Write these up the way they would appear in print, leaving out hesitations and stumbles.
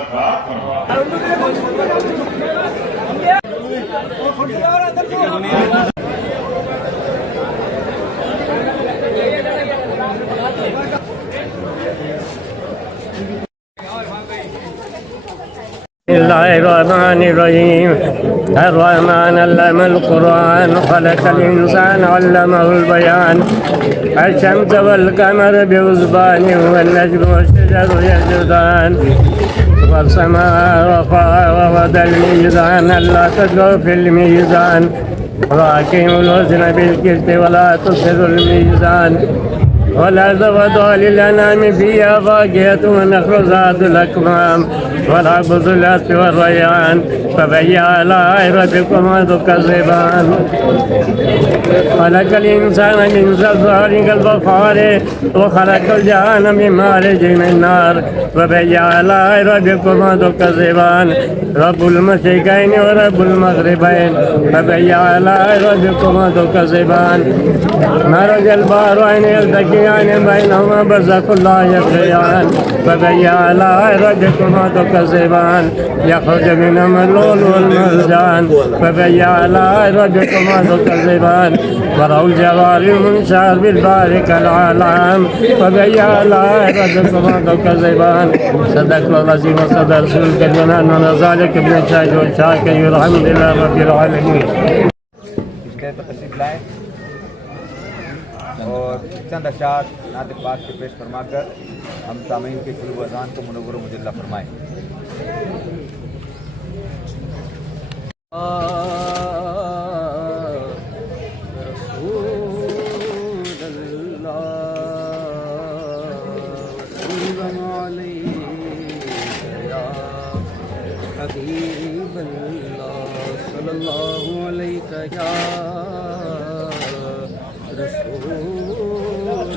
ملاقات فرما۔ بسم الله الرحمن الرحيم. الرحمن علم القرآن خلق الإنسان علمه البيان. الشمس والقمر بحسبان والنجم والشجر يسجدان والسماء رفعها ووضع الميزان ألا تطغوا في الميزان وأقيموا الوزن بالقسط ولا تخسروا الميزان والأرض وضعها للأنام فيها فاكهة ونخل ذات الأكمام والحب ذو العصف والريان فبأي آلاء ربكما تكذبان. خلق الإنسان من صلصال كالفخار وخلق الجان من مارج من نار فبأي آلاء ربكما تكذبان. رب المشرقين ورب المغربين فبأي آلاء ربكما تكذبان. مرج البحرين يلتقيان بينهما برزخ لا يبغيان فبأي آلاء ربكما تكذبان. يخرج منهما اللؤلؤ والمرجان فبأي آلاء ربكما تكذبان. وله الجوار المنشآت بالبحر كالأعلام فبأي آلاء ربكما تكذبان. صدق الله العظيم وصدق رسول الكريم ونحن ذلك من الشاهد والشاكر والحمد لله رب العالمين. اور چند اشعار نعت پاک کے پیش فرما کر ہم سامعین کے قلوب و اذان کو منور و مجلہ فرمائیں۔ حبیب اللہ صلی اللہ علیہ یا رسول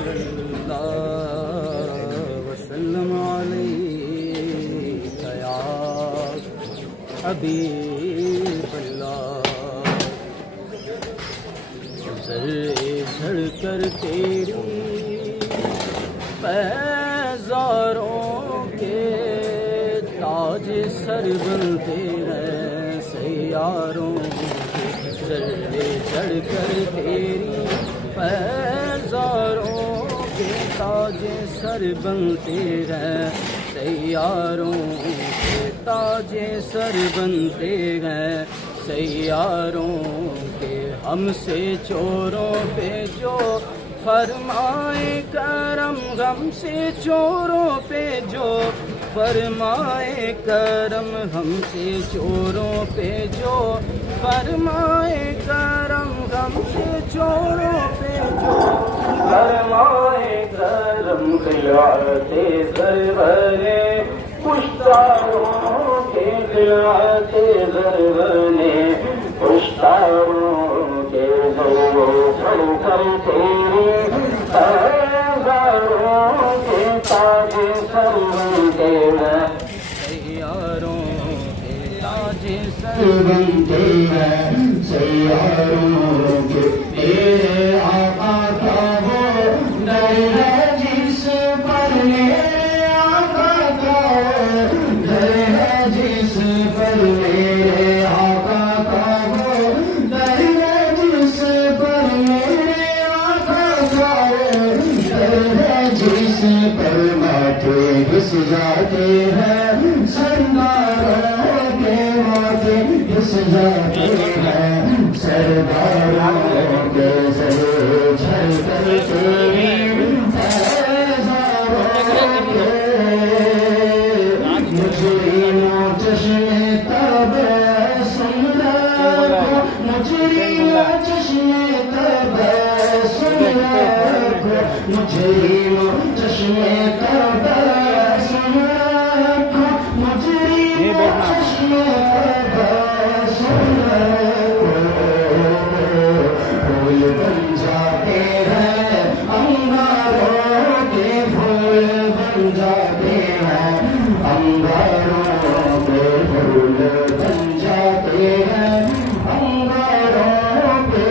اللہ وسلم علیک یا حبیب اللہ. ذرے جھڑ کر تیری پیزاروں کے تاج سر بنتے ہیں سیاروں کے. ذرے جھڑ کر تیری پیزاروں کے تاج سر بنتے ہیں سیاروں کے. تاج سر بنتے ہیں سیاروں کے. ہم سے چوروں پہ جو فرمائے کرم ہم سے چوروں پہ جو فرمائے کرم ہم سے چوروں پہ جو فرمائے کرم ہم سے چوروں پہ جو فرمائے کرم خلعتے سرورے پشتاروں کے خلعتے سرورے پشتاروں کے سر کر تیری پیزاروں کے تاج سر بنتے ہیں سیاروں کے. تاج سر بنتے ہیں سیاروں کے. تیرے آقا کا وہ در ہے جس پر میرے آقا کا در ہے جس پر میرے آقا کا وہ در ہے جس پر میرے آقا کا در ہے جس پر ماتھے گھس جاتے ہیں سرداروں کے ماتھے گھس جاتے ہیں سرداروں کے سر جھڑ کر تیری پیزاروں کے مجرموں چشم تب سن رکھو مجرموں چشم تب سن رکھو مجرموں چشم تب سن رکھو مجرموں چشم تب سن رکھو. پھول بن جاتے ہیں انگاروں کے پھول بن جاتے ہیں انگاروں کے پھول بن جاتے ہیں انگاروں کے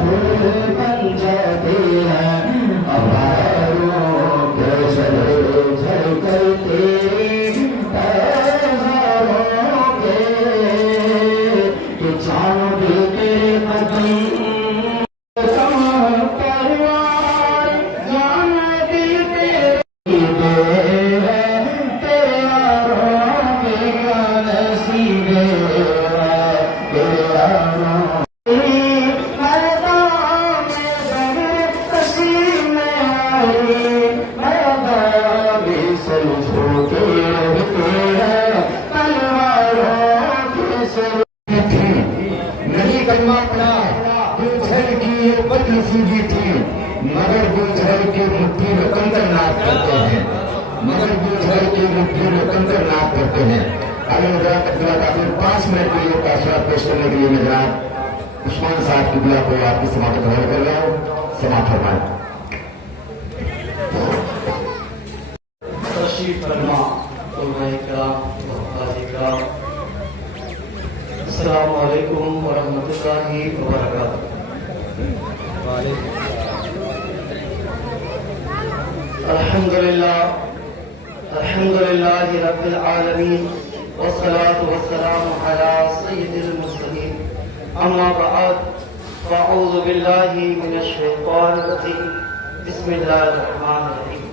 پھول بن جاتے ہیں انگاروں کے جھڑ جھڑ کر تیری पतली सीधी थी मगर गुलझर की मुट्ठी में कंकर नाद करते हैं, मगर गुलझर की मुट्ठी में कंकर नाद करते हैं। अगर काफी 5 मिनट के लिए फैसला पेश करने के लिए मैं जनाब उस्मान साहब की दुआ को आपकी समाप्त कर रहा हूँ। समाप्त फरमाएं। तशरीफ फरमा अस्सलामु अलैकुम वरहमतुल्लाहि वबरकातुहू। अल्हम्दुलिल्लाहि रब्बिल आलमीन वस्सलातु वस्सलामु अला सय्यिदिल मुरसलीन अम्मा बअद फ़अऊज़ु बिल्लाहि मिनश शैतानिर रजीम बिस्मिल्लाहिर रहमानिर रहीम।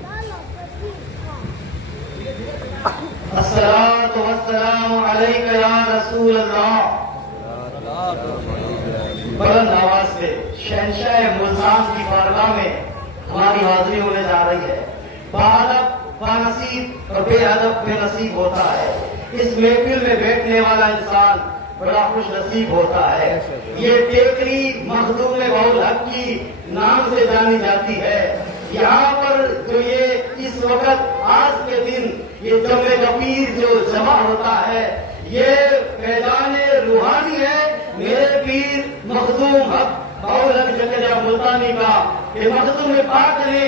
अस्सलातु वस्सलामु अलैका या रसूल अल्लाह। बुलंद आवाज से शहंशाह मुल्तान की बारगाह में हमारी हाजिरी होने जा रही है। बाअदब बानसीब और बेअदब बेनसीब होता है। इस महफिल में बैठने वाला इंसान बड़ा खुश नसीब होता है। ये टेकरी मखदूम बहुल हक की नाम से जानी जाती है। यहाँ पर जो ये इस वक्त आज के दिन ये जमे गफीर जो जमा होता है, ये मैदान रूहानी है मेरे पीर मखदूम हक बहुल हक जकरिया मुल्तानी का। ये मखदूम पाक ने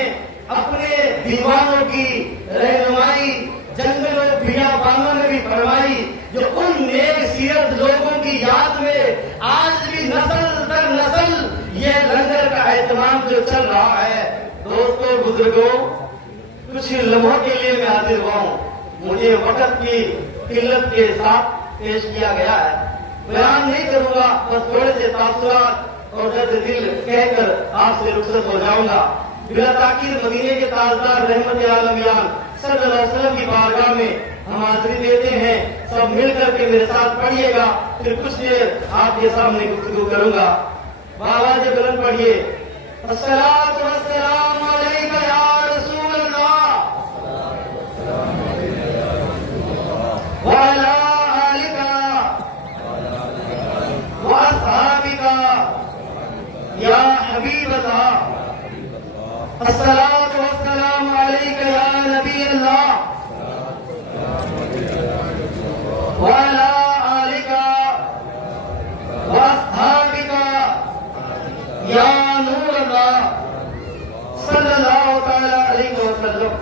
अपने दीवानों की रहनुमाई जंगलों बियाबानों में भी फरमाई, जो उन नेक सीरत लोगों की याद में आज भी नस्ल दर नस्ल ये लंगर का एहतमाम जो चल रहा है। दोस्तों बुजुर्गों, कुछ लम्हों के लिए मैं हाजिर हुआ हूँ। मुझे वक्त की किल्लत के साथ पेश किया गया है। बयान नहीं करूंगा, बस थोड़े से तासुरात और दर्द दिल कहकर आपसे रुखसत हो जाऊंगा। बिला ताकीर मदीने के ताजदार रहमत आलमियान सल्लल्लाहु अलैहि वसल्लम की बारगाह में हम हाजिरी देते हैं। सब मिलकर के मेरे साथ पढ़िएगा, फिर कुछ देर आपके सामने गुफ्तगू करूंगा। आवाज बुलंद पढ़िए। अस्सलातु वस्सलामु अलैका या रसूल अल्लाह व अला आलिका व अस्हाबिका या हबीब अल्लाह। अस्सलातु वस्सलामु अलैका या नबी अल्लाह व अला आलिका व अस्हाबिका या नूर अल्लाह सल्लल्लाहु तआला अलैहि वसल्लम।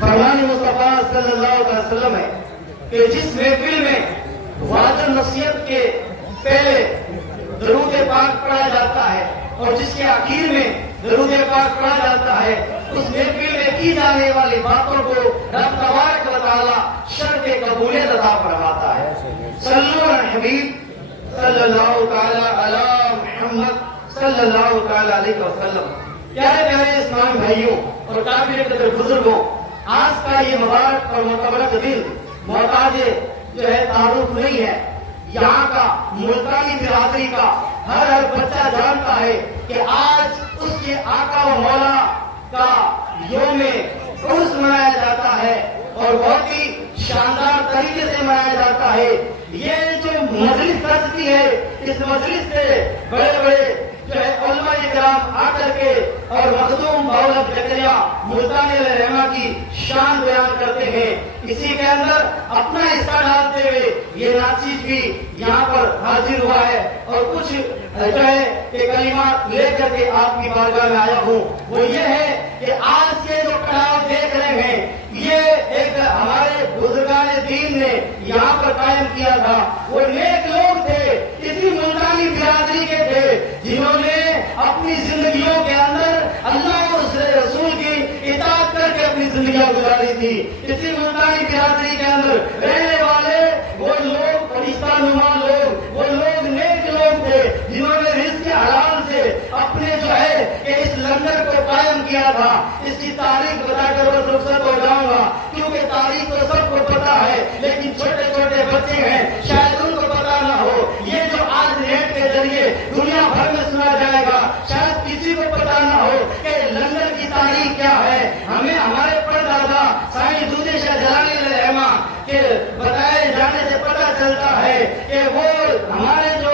फरमान मुस्तफा सल्लल्लाहु अलैहि वसल्लम है कि जिस महफिल में वाज़ नसीहत के पहले दरूद पाक पढ़ा जाता है और जिसके आखिर में दरूद पाक पढ़ा जाता है, उस महफिल में की जाने वाली बातों को रब तबारक व तआला शर्त कबूलियत अता फरमाता है। सल्लल्लाहु अलैहि हबीब सल्लल्लाहु तआला अला मुहम्मद सल्लल्लाहु तआला अलैहि वसल्लम। प्यारे प्यारे इस्लामी भाइयों और काबिल कदर बुजुर्गों, आज का ये मुबारक और मुतबरक दिन मोहताज जो है तारुफ नहीं है। यहाँ का मुल्तानी बिरादरी का हर बच्चा जानता है कि आज उसके आका व मौला का यौमे उर्स मनाया जाता है और बहुत ही शानदार तरीके से मनाया जाता है। ये जो मजलिस सजती है, इस मजलिस से बड़े बड़े जो है उलमा इकराम आकर के और मखदूम बहुल हक जकरिया मुल्तानी रहमा की शान बयान करते हैं। इसी के अंदर अपना हिस्सा डालते हुए ये नाचीज भी यहाँ पर हाजिर हुआ है और कुछ जो है कि कलिमात लेकर के आपकी बारगाह में आया हूँ। वो ये है कि आज के जो कलाम देख रहे हैं, ये एक हमारे बुजुर्गान दीन ने यहाँ पर कायम किया था। वो नेक लोग थे, इसी मुल्तानी बिरादरी के थे, जिन्होंने अपनी जिंदगियों के अंदर अल्लाह और उसके रसूल की इताअत करके अपनी जिंदगियां गुजारी थी। इसी मुल्तानी बिरादरी के अंदर रहने वाले वो लोग फरिश्ता नुमा लोग, वो लोग नेक लोग थे, जिन्होंने रिज़्क़ के हलाल से अपने जो है कि इस लंगर को कायम किया था। इसकी तारीख बताकर बस रुखसत हो जाऊंगा, क्योंकि तारीख तो सबको पता है, लेकिन छोटे छोटे बच्चे हैं, शायद उनको पता ना हो। ये जो आज नेट के जरिए दुनिया भर में सुना जाएगा, शायद किसी को पता ना हो कि लंगर की तारीख क्या है। हमें हमारे परदादा साईं दूधे शाह जलानी रहमा के बताए जाने से पता चलता है कि वो हमारे जो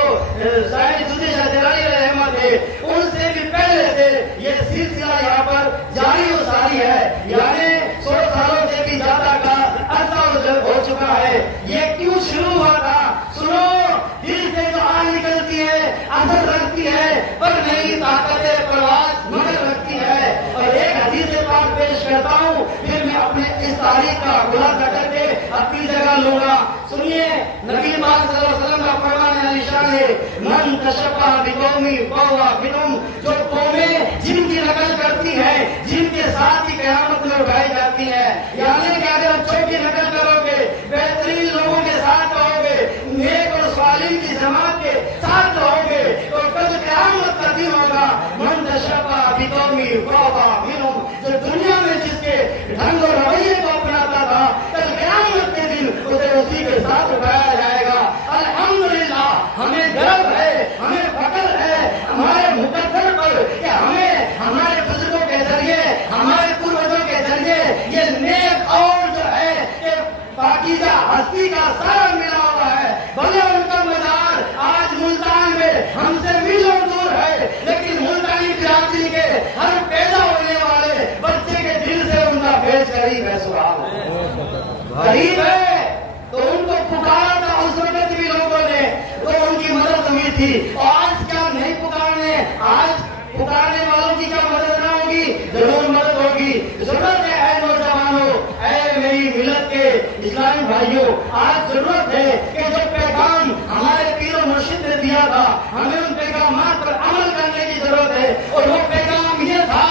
इजाजत रखती है पर नहीं ताकत परवाज मगर रखती है। और एक हदीस पाक पेश करता हूँ, फिर मैं अपने इस तारीख का खुलासा करके अपनी जगह लूंगा। सुनिए, नबी पाक सल्लल्लाहु अलैहि वसल्लम का फरमान निशान है, मन तशब्बह बिकौमी फहुवा मिनहुम, जो कौमें जिनकी नकल करती है, जिनके साथ ही क़यामत में उठाई जाती है। यानी कि अगर आप छोटी नकल करोगे, बेहतरीन लोगों के साथ रहोगे, नेक और सालिह की जमात के साथ रहोगे, तो कल क़यामत का दिन होगा। मन तशब्बह बिकौमी फहुवा मिनहुम, जो दुनिया में जिसके ढंग और रवैये को अपनाता था, कल क़यामत के दिन उसे उसी के साथ उठाया जाएगा। अल्हम्दुलिल्लाह, हमें गर्व है, हमें फख्र है हमारे मुकद्दर पर कि हमें हमारे बुजुर्गों के जरिए, हमारे पूर्वजों के जरिए ये नेक और जो है कि पाकीज़ा हस्ती का सारा मिला हुआ है। भले उनका मज़ार आज मुल्तान में हमसे मीलों दूर है, लेकिन मुल्तानी बिरादरी के हर पैदा होने वाले बच्चे के दिल से उनका फेस करीब है। सुभान अल्लाह, करीब है। तो उनको पुकारा था उस वक्त भी लोगों ने, तो उनकी मदद हुई थी। और आज क्या नहीं पुकारने, आज पुकारने वालों की क्या मदद ना होगी? जरूर मदद होगी। जरूरत है ऐ नौजवानों, ऐ मेरी मिलत के इस्लामी भाइयों, आज जरूरत है कि जो पैगाम हमारे पीर और मुर्शिद ने दिया था, हमें उन पैगामात पर अमल करने की जरूरत है। और वो पैगाम ये था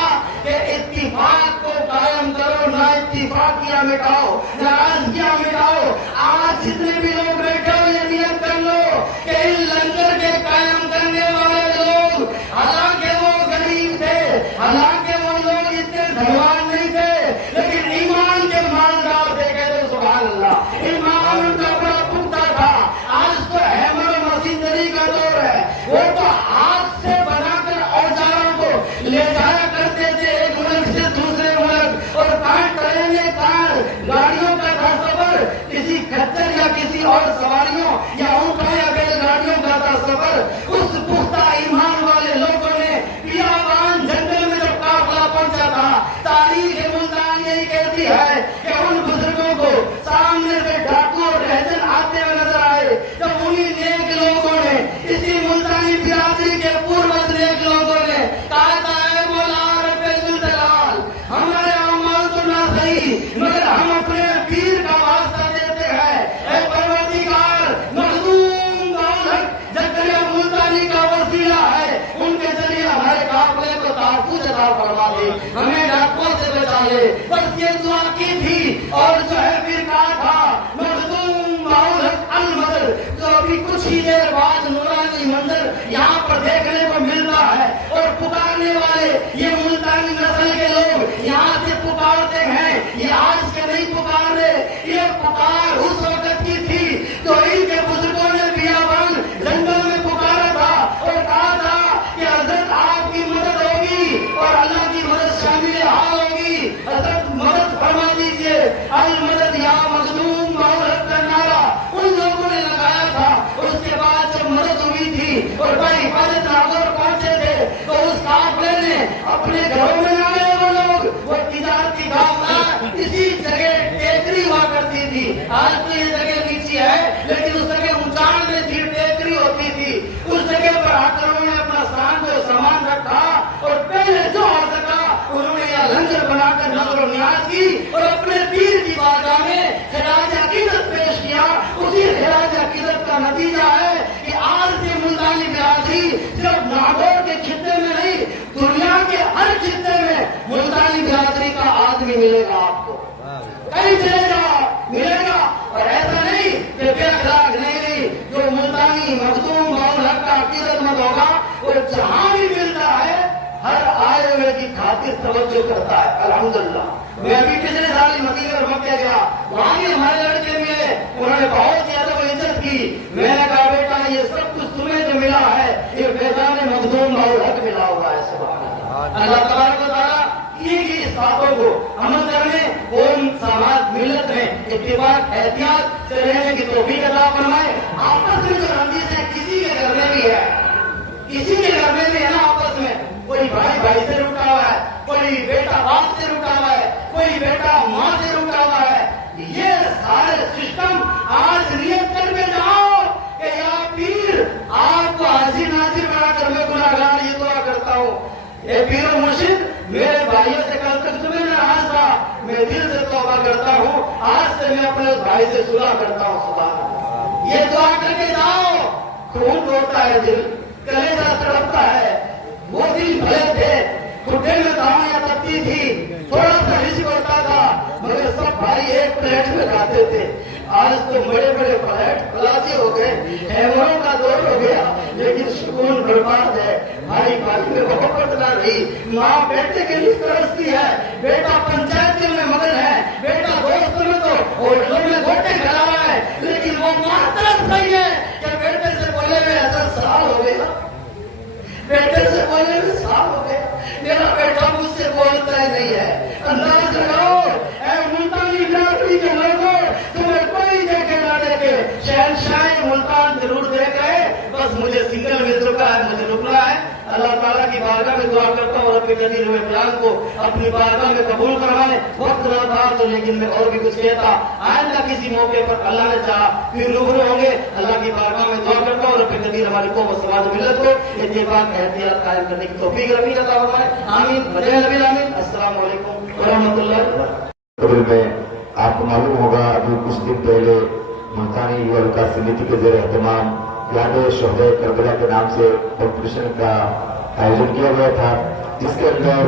कि इत्तिफाक को कायम करो, ना इत्तिफाकियां मिटाओ, नाराजगियां मिटाओ। आज जितने भी लोग बैठे हो, ये नियत कर लो कि इन लंगर के कायम करने वाले लोग, हालांकि वो गरीब थे, हालांकि वो लोग इतने धनवान नहीं थे, लेकिन ईमान के मालदार थे। कहते सुभान अल्लाह, ईमान उनका बड़ा पुख्ता था। आज तो हैमर और मशीनरी का दौर है, वो तो हाथ से बनाकर औजारों को ले जाया करते थे एक मुल्क से दूसरे मुल्क, और काट रहेंगे कार गाड़ियों का था सफर, किसी खच्चर या किसी और सवारियों या ऊँटों या बैलगाड़ियों का था सफर। उस पुख्ता ईमान वाले लोगों ने बियाबान जंगल में जब काफिला पहुंचा था, तारीख मुल्तान यही कहती है कि उन बुजुर्गों को सामने से डाकू और रहजन आते हुए नजर आए। जब उन्हीं नेक लोगों ने, इसी मुल्तानी बिरादरी के पूर्वज नेक लोगों ने कहा था, मौला रब्बुल जलाल, हमारे अमाल तो ना सही, मगर हम अपने पीर का वास्ता देते हैं। ऐ परवरदिगार, मखदूम दौलत जकरिया मुल्तानी का वसीला है, उनके जरिए हमारे काफिले को तहफ्फुज़ अता फरमा दे, हमें डाकुओं से बचा ले। बस ये दुआ की थी। और जो है फिर कहा था, मखदूम दौलत अल मदद, जो अभी कुछ ही देर बाद नूरानी मंजर यहाँ पर देखने को मिल रहा है। और पुकारने वाले ये मुल्तानी नस्ल के लोग यहाँ से पुकारते हैं, ये आज के नहीं पुकार रहे। ये पुकार उस वक्त की थी तो इनके बुजुर्गों ने बियाबान जंगल में पुकारा था और कहा था कि हजरत आपकी मदद होगी और अल्लाह की मदद शामिल हाल होगी। हजरत मदद फरमा दीजिए, अल मदद या मजलूम मौलत का नारा उन लोगों ने लगाया था। उसके बाद जब मदद हुई थी और भाई हिफाजत नागौर पहुंचे थे, तो उस काफिले ने अपने घरों में आ गए वो लोग, वो तिजारती काफिला इसी जगह टेकरी हुआ करती थी। आज तो ये जगह नीची है, लेकिन उस जगह ऊंचाई में थी, टेकरी होती थी। उस जगह पर आकर उन्होंने अपना सामान रखा और पहले जो हो सका उन्होंने यह लंगर बनाकर नजर नियाज की और अपने पीर की बारगाह में खिराज अकीदत पेश किया। उसी खिराज अकीदत का नतीजा है कि आज से मुल्तानी बिरादरी सिर्फ नागौर के खित्ते में नहीं, दुनिया के हर खित्ते में मुल्तानी बिरादरी का आदमी मिलेगा आपको, कहीं चले जाओ मिलेगा। और ऐसा नहीं कि बेअखलाक नहीं, जो मुल्तानी मखदूम मौलत का अकीदतमंद होगा वो जहां भी मिलता है हर आए हुए की खातिर तवज्जो करता है। अल्हम्दुलिल्लाह, मैं अभी पिछले साल मदीना और मक्के गया, वहां भी हमारे लड़के मिले, उन्होंने बहुत ज्यादा इज्जत की। मैंने कहा बेटा ये सब कुछ तुम्हें जो मिला है ये फैजान मखदूम मौलत मिला हुआ है। सुभान अल्लाह तबारक व तआला की इस बातों को अमल करने और समाज मिलत में इत्तिफाक एहतियात से रहने की तौफीक अता फरमाए। आपस में जो रंजिश है किसी के घर में भी है, किसी के घर में भी है ना, आपस में कोई भाई से रुका हुआ है, कोई बेटा बाप से रुका हुआ है, कोई बेटा माँ से रुका हुआ है। ये सारे सिस्टम आज नियत करके जाओ कि या पीर आपको हाजिर नाजिर बना ए पीरो मुर्शिद, मेरे भाइयों से कल तक तुम्हें नाराज था, मैं दिल से तौबा करता हूँ, आज से मैं अपने उस भाई से सुलह करता हूँ। सुबह ये दुआ करके जाओ, खून रोता है दिल, कलेजा तड़पता है। वो दिन भले थे, खुटे में दवाइयां तपती थी, थोड़ा सा रिस्क होता था, मगर सब भाई एक प्लेट में खाते थे। आज तो बड़े बड़े फ्लैट प्लाजे हो गए, हैमरों का दौर हो गया, लेकिन सुकून बर्बाद है। भाई भाई में मोहब्बत ना रही, माँ बेटे के लिए तरसती है, बेटा पंचायत में मगन है, बेटा दोस्त में तो होटलों में गोटे खड़ा हुआ है, लेकिन वो माँ तरस रही है कि बेटे से बोले में 10 साल हो गया, बेटे से बोले में साल हो गया, मेरा बेटा मुझसे बोलता ही नहीं है। अंदाज लगाओ ऐ मुल्तानी जाति के लोगों, तुम्हें कोई देखे ना देखे, शहनशाह मुल्तान जरूर देख रहे, बस मुझे सिंगल मिल चुका है, मुझे रुकना है। अल्लाह ताला की बारगाह में दुआ करता हूँ रब्बे कदीर व प्यार को अपनी बारगाह में कबूल करवाए। वक्त ना था तो लेकिन मैं और भी कुछ कहता, आइंदा किसी मौके पर अल्लाह ने चाहा फिर रूबरू होंगे। अल्लाह की बारगाह में दुआ करता हूँ रब्बे कदीर हमारी कौम व समाज मिल्लत को इत्तेफाक एहतियात कायम करने की तौफीक रबी अता फरमाए। आमीन वजह नबी आमीन। अस्सलाम वालेकुम व रहमतुल्लाहि व बरकातहू। में आपको मालूम होगा अभी कुछ दिन पहले मुल्तानी युवा विकास समिति के जेर एहतमाम याद शोहदे करबला के नाम से कॉम्पिटिशन का आयोजन किया गया था, जिसके अंदर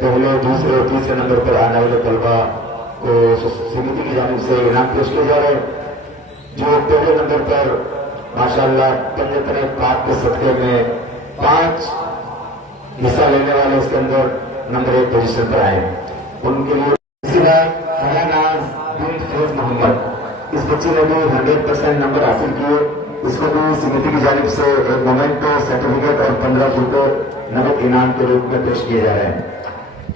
पहले, दूसरे और तीसरे नंबर पर आने वाले तलबा को समिति की जानिब से इनाम पेश किए जा रहे हैं। जो पहले नंबर पर माशाअल्लाह तने पाक के सदके में 5 हिस्सा लेने वाले इसके अंदर नंबर 1 पोजीशन पर आए, उनके लिए फरानाज बिन फैज मोहम्मद, इस बच्चे ने भी 100% नंबर हासिल किए। इसको भी समिति की जानिब से एक मोमेंटो सर्टिफिकेट और 15 फुटो नगद इनाम के रूप में पेश किए जा रहे हैं।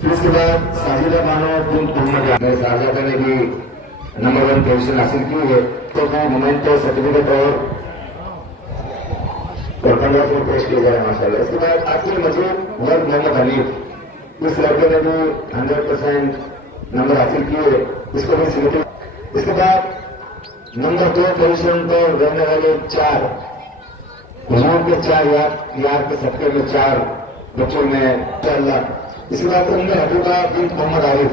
फिर इसके बाद साजिदा बानो बिन मोहम्मद साजिदा ने भी नंबर 1 पोजीशन हासिल की है, तो मैं मोमेंटो सर्टिफिकेट और 15 फुट पेश किए जा रहे हैं माशाल्लाह। इसके बाद अब्दुल मजीद वर्ग मोहम्मद हनीफ, इस लड़के ने भी 100% नंबर हासिल किए, इसको भी समिति। इसके बाद नंबर 2 पोजीशन पर रहने वाले 4 हुजूर के 4 यार के सदके में 4 बच्चों में इंशाअल्लाह। इसके बाद उम्मे हबीबा बिन मोहम्मद आरिफ,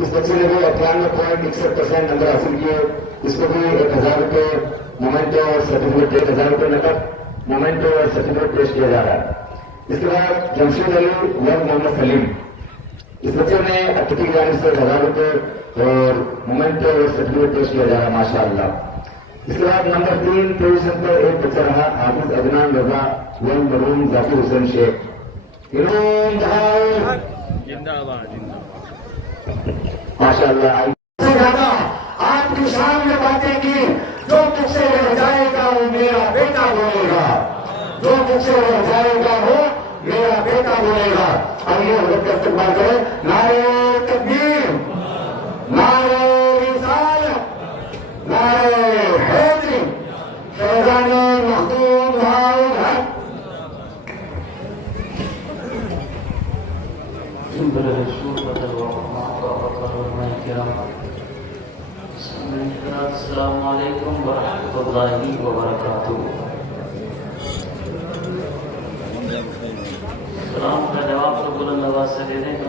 इस बच्चे ने भी 98.61% नंबर हासिल किए, इसको भी 1000 रुपये मोमेंटो और सर्टिफिकेट, 1000 रुपये नकद मोमेंटो और सर्टिफिकेट पेश किया जा रहा है। इसके बाद जमशेद अली वर्ग मोहम्मद सलीम, इस बच्चे ने अतिथि की जानिब से 1000 रुपये और मोमेंटो और सर्टिफिकेट पेश किया जा रहा है माशाअल्लाह। इसके बाद नंबर 3 पोजीशन पर एक बच्चा रहा हाफिज अदनान रजा वन मरूम जाकिर हुसैन शेख। माशाअल्लाह आपकी शान में बातें की, जो तुझसे रह जाएगा वो मेरा बेटा बोलेगा, जो तुझसे रह जाएगा वो मेरा बेटा बोलेगा। अब ये हजरत का इस्तेमाल करें, नारे तकबीर, नारे रिसालत, नारे हैदरी, फैज़ाने मखदूम दाऊद हक। अस्सलामु अलैकुम व रहमतुल्लाहि व बरकातुहू। सलाम का जवाब तो बुलंद आवाज से देने का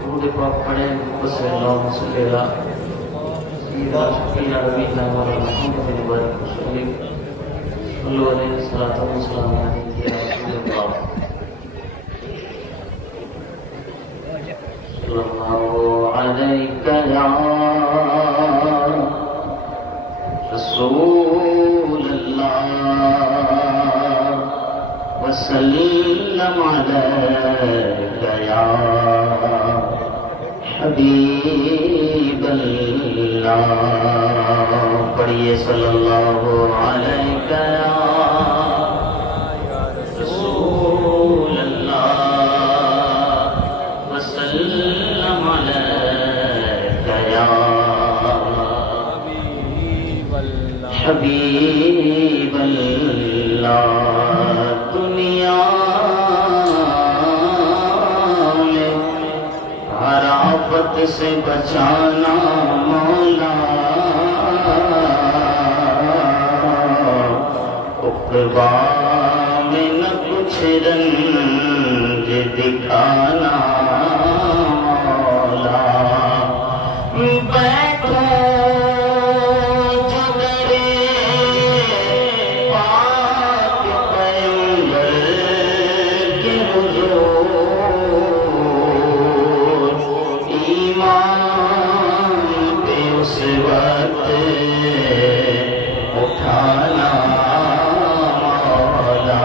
दूध पाक पढ़े वसल्लम सल्लल्लाहु अलैहि वसल्लम अलैका या हबीबल्लाह। पढ़िए सल्लल्लाहु अलैका या रसूलल्लाह वसल्लम अलैका या हबीबल्लाह। दुनिया में हर आफत से बचाना मौला, اقبال میں نہ کچھ رنج دکھانا مولا بیٹھو جگرے پاک پیغمبر کے حضور ایمان پہ اس وقت اٹھانا مولا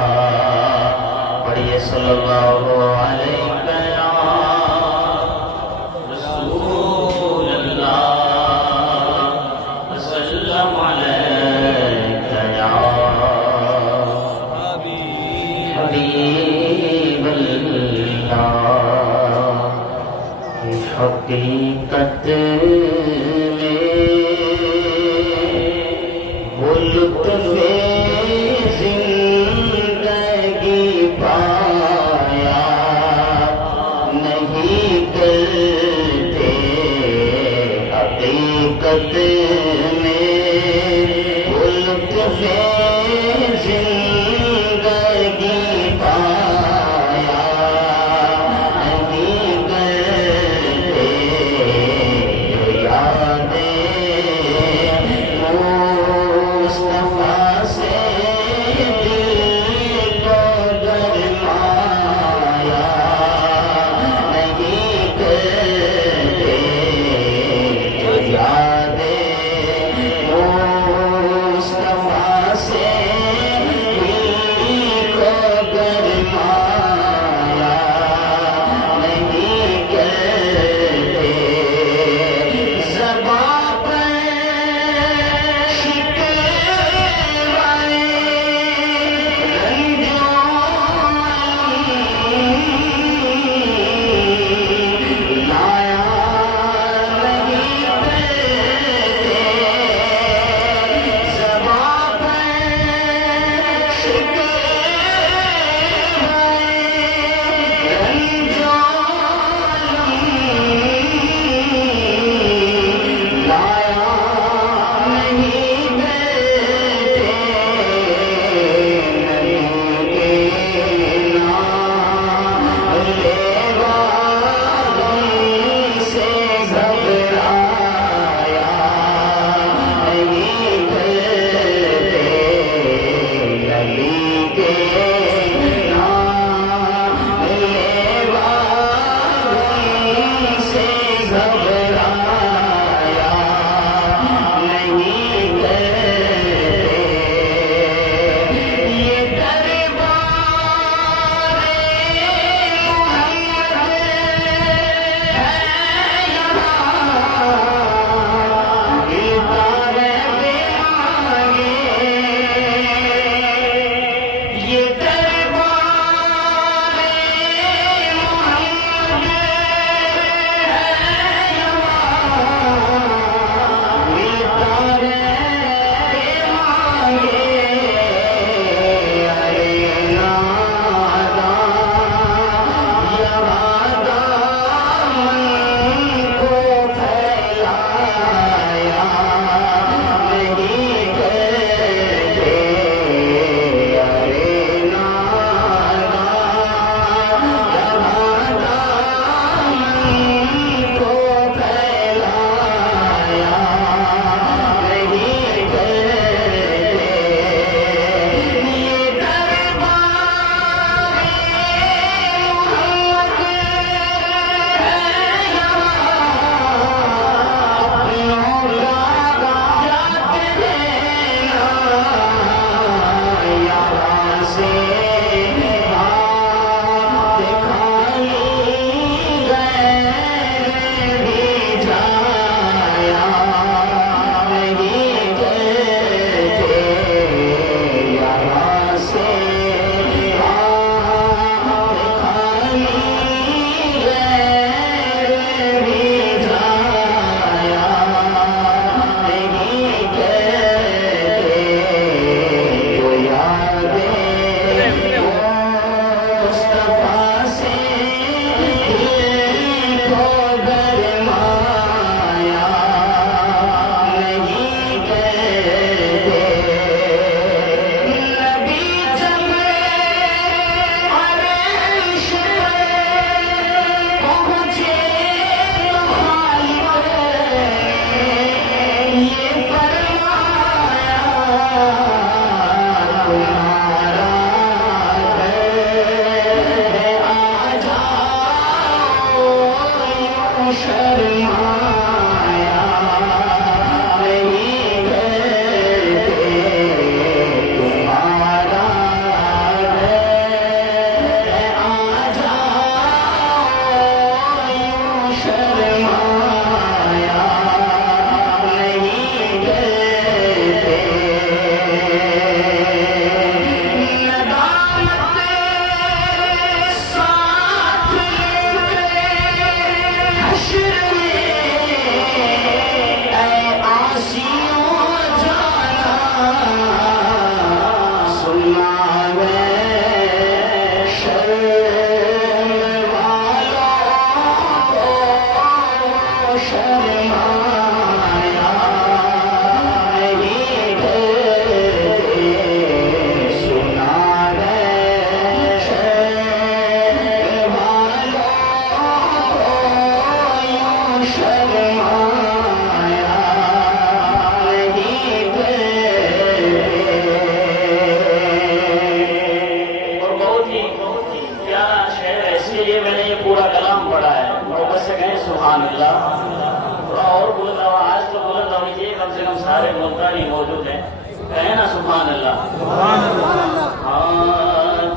پڑھیے صلی اللہ علیہ رسول اللہ وسلم علیہ یا حبیب اللہ کی حقیقت زندگی پایا نہیں کرتے حقیقت میں لطف زندگی پایا نہیں کرتے یادیں مصطفیٰ سے دل کو گرمایا نہیں کرتے یادیں مصطفیٰ سے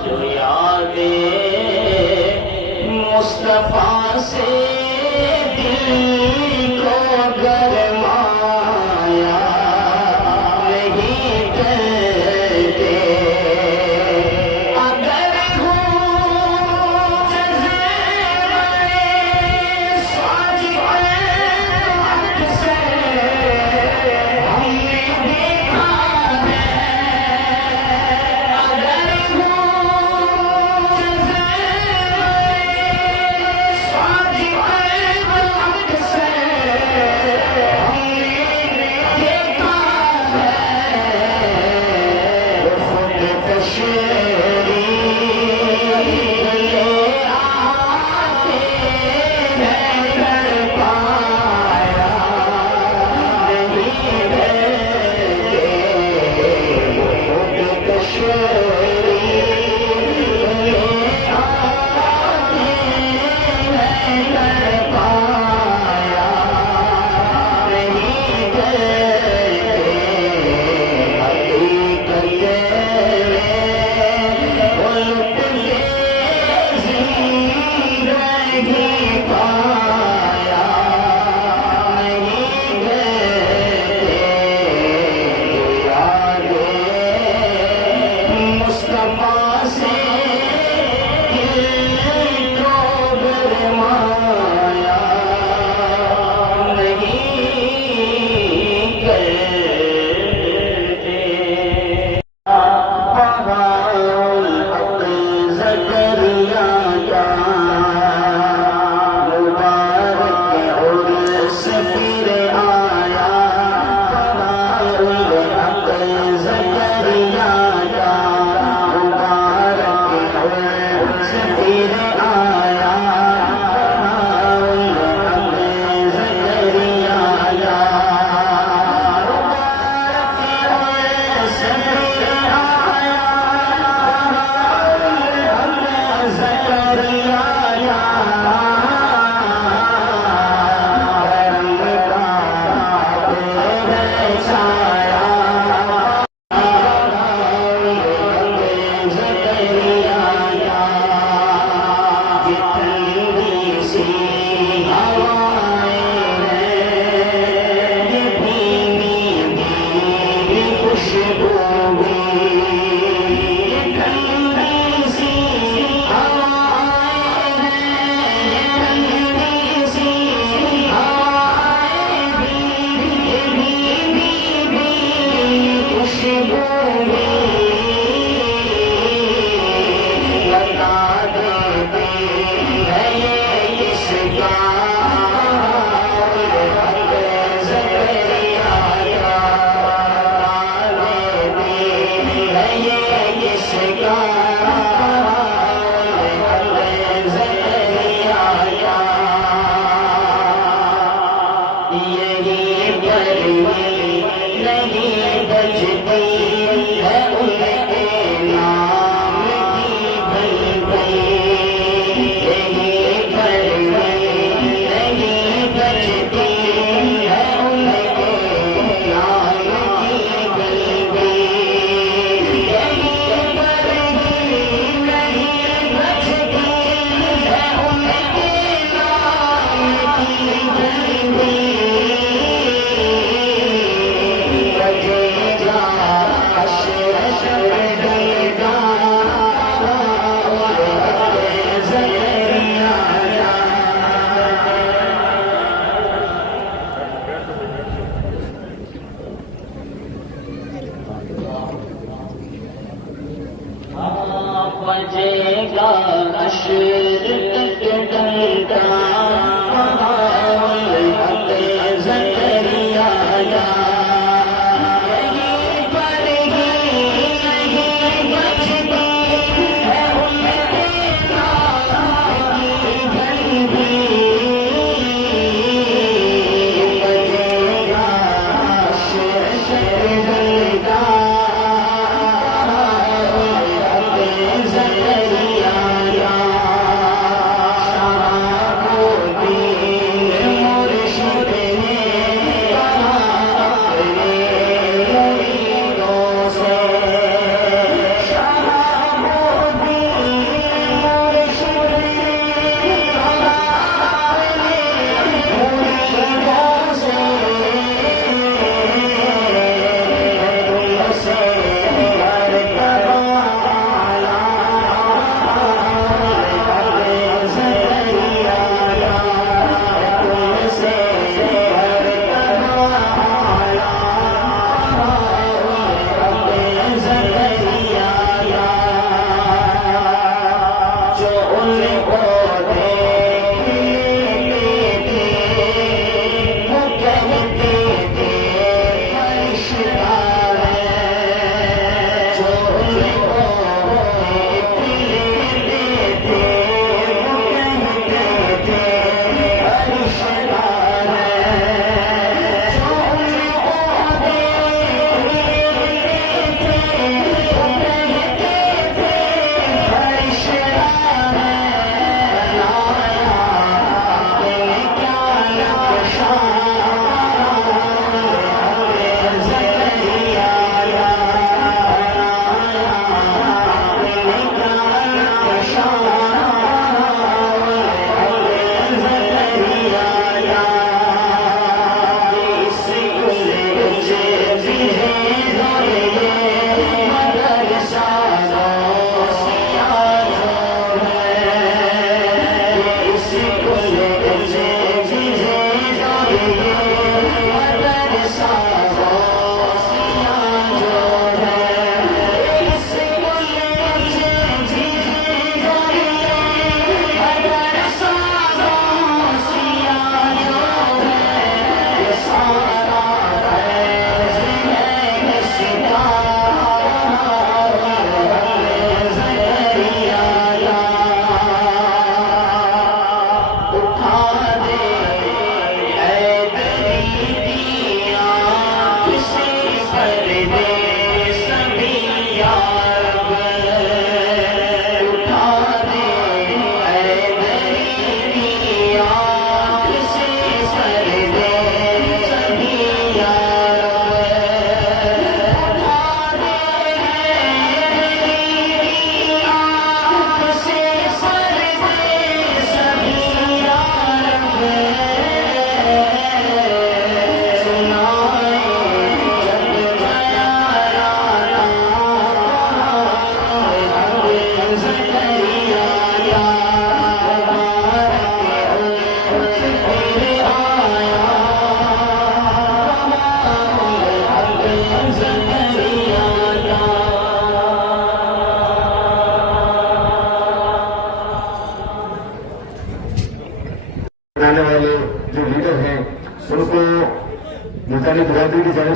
جو یاد مصطفیٰ سے دل کو گرمایا نہیں کرتے اگر ہوں جزیرے صادق سے ہم نے دیکھا ہے اگر ہوں جزیرے صادق سے ہم نے دیکھا ہے خود تشریف لے آتے ہیں گھر پایا نہیں رہتے خود تشریف لے آتے ہیں گھر پایا نہیں رہتے حقیقت ملک میں زندگی پایا نہیں رہتے یاد مصطفیٰ سے دل کو گرمایا نہیں کرتے الحق زکریا کا مبارک عرس پھر آیا الحق زکریا کا مبارک عرس پھر آیا الحق زکریا کا مبارک عرس پھر آیا زکریا بجے گا عشر تک ڈنڈا الحق زکریا کا نہیں پڑے گی نہیں بچتی ہے ان کے نام کی گھنٹی بجے گا عشر تک ڈنڈا زکریا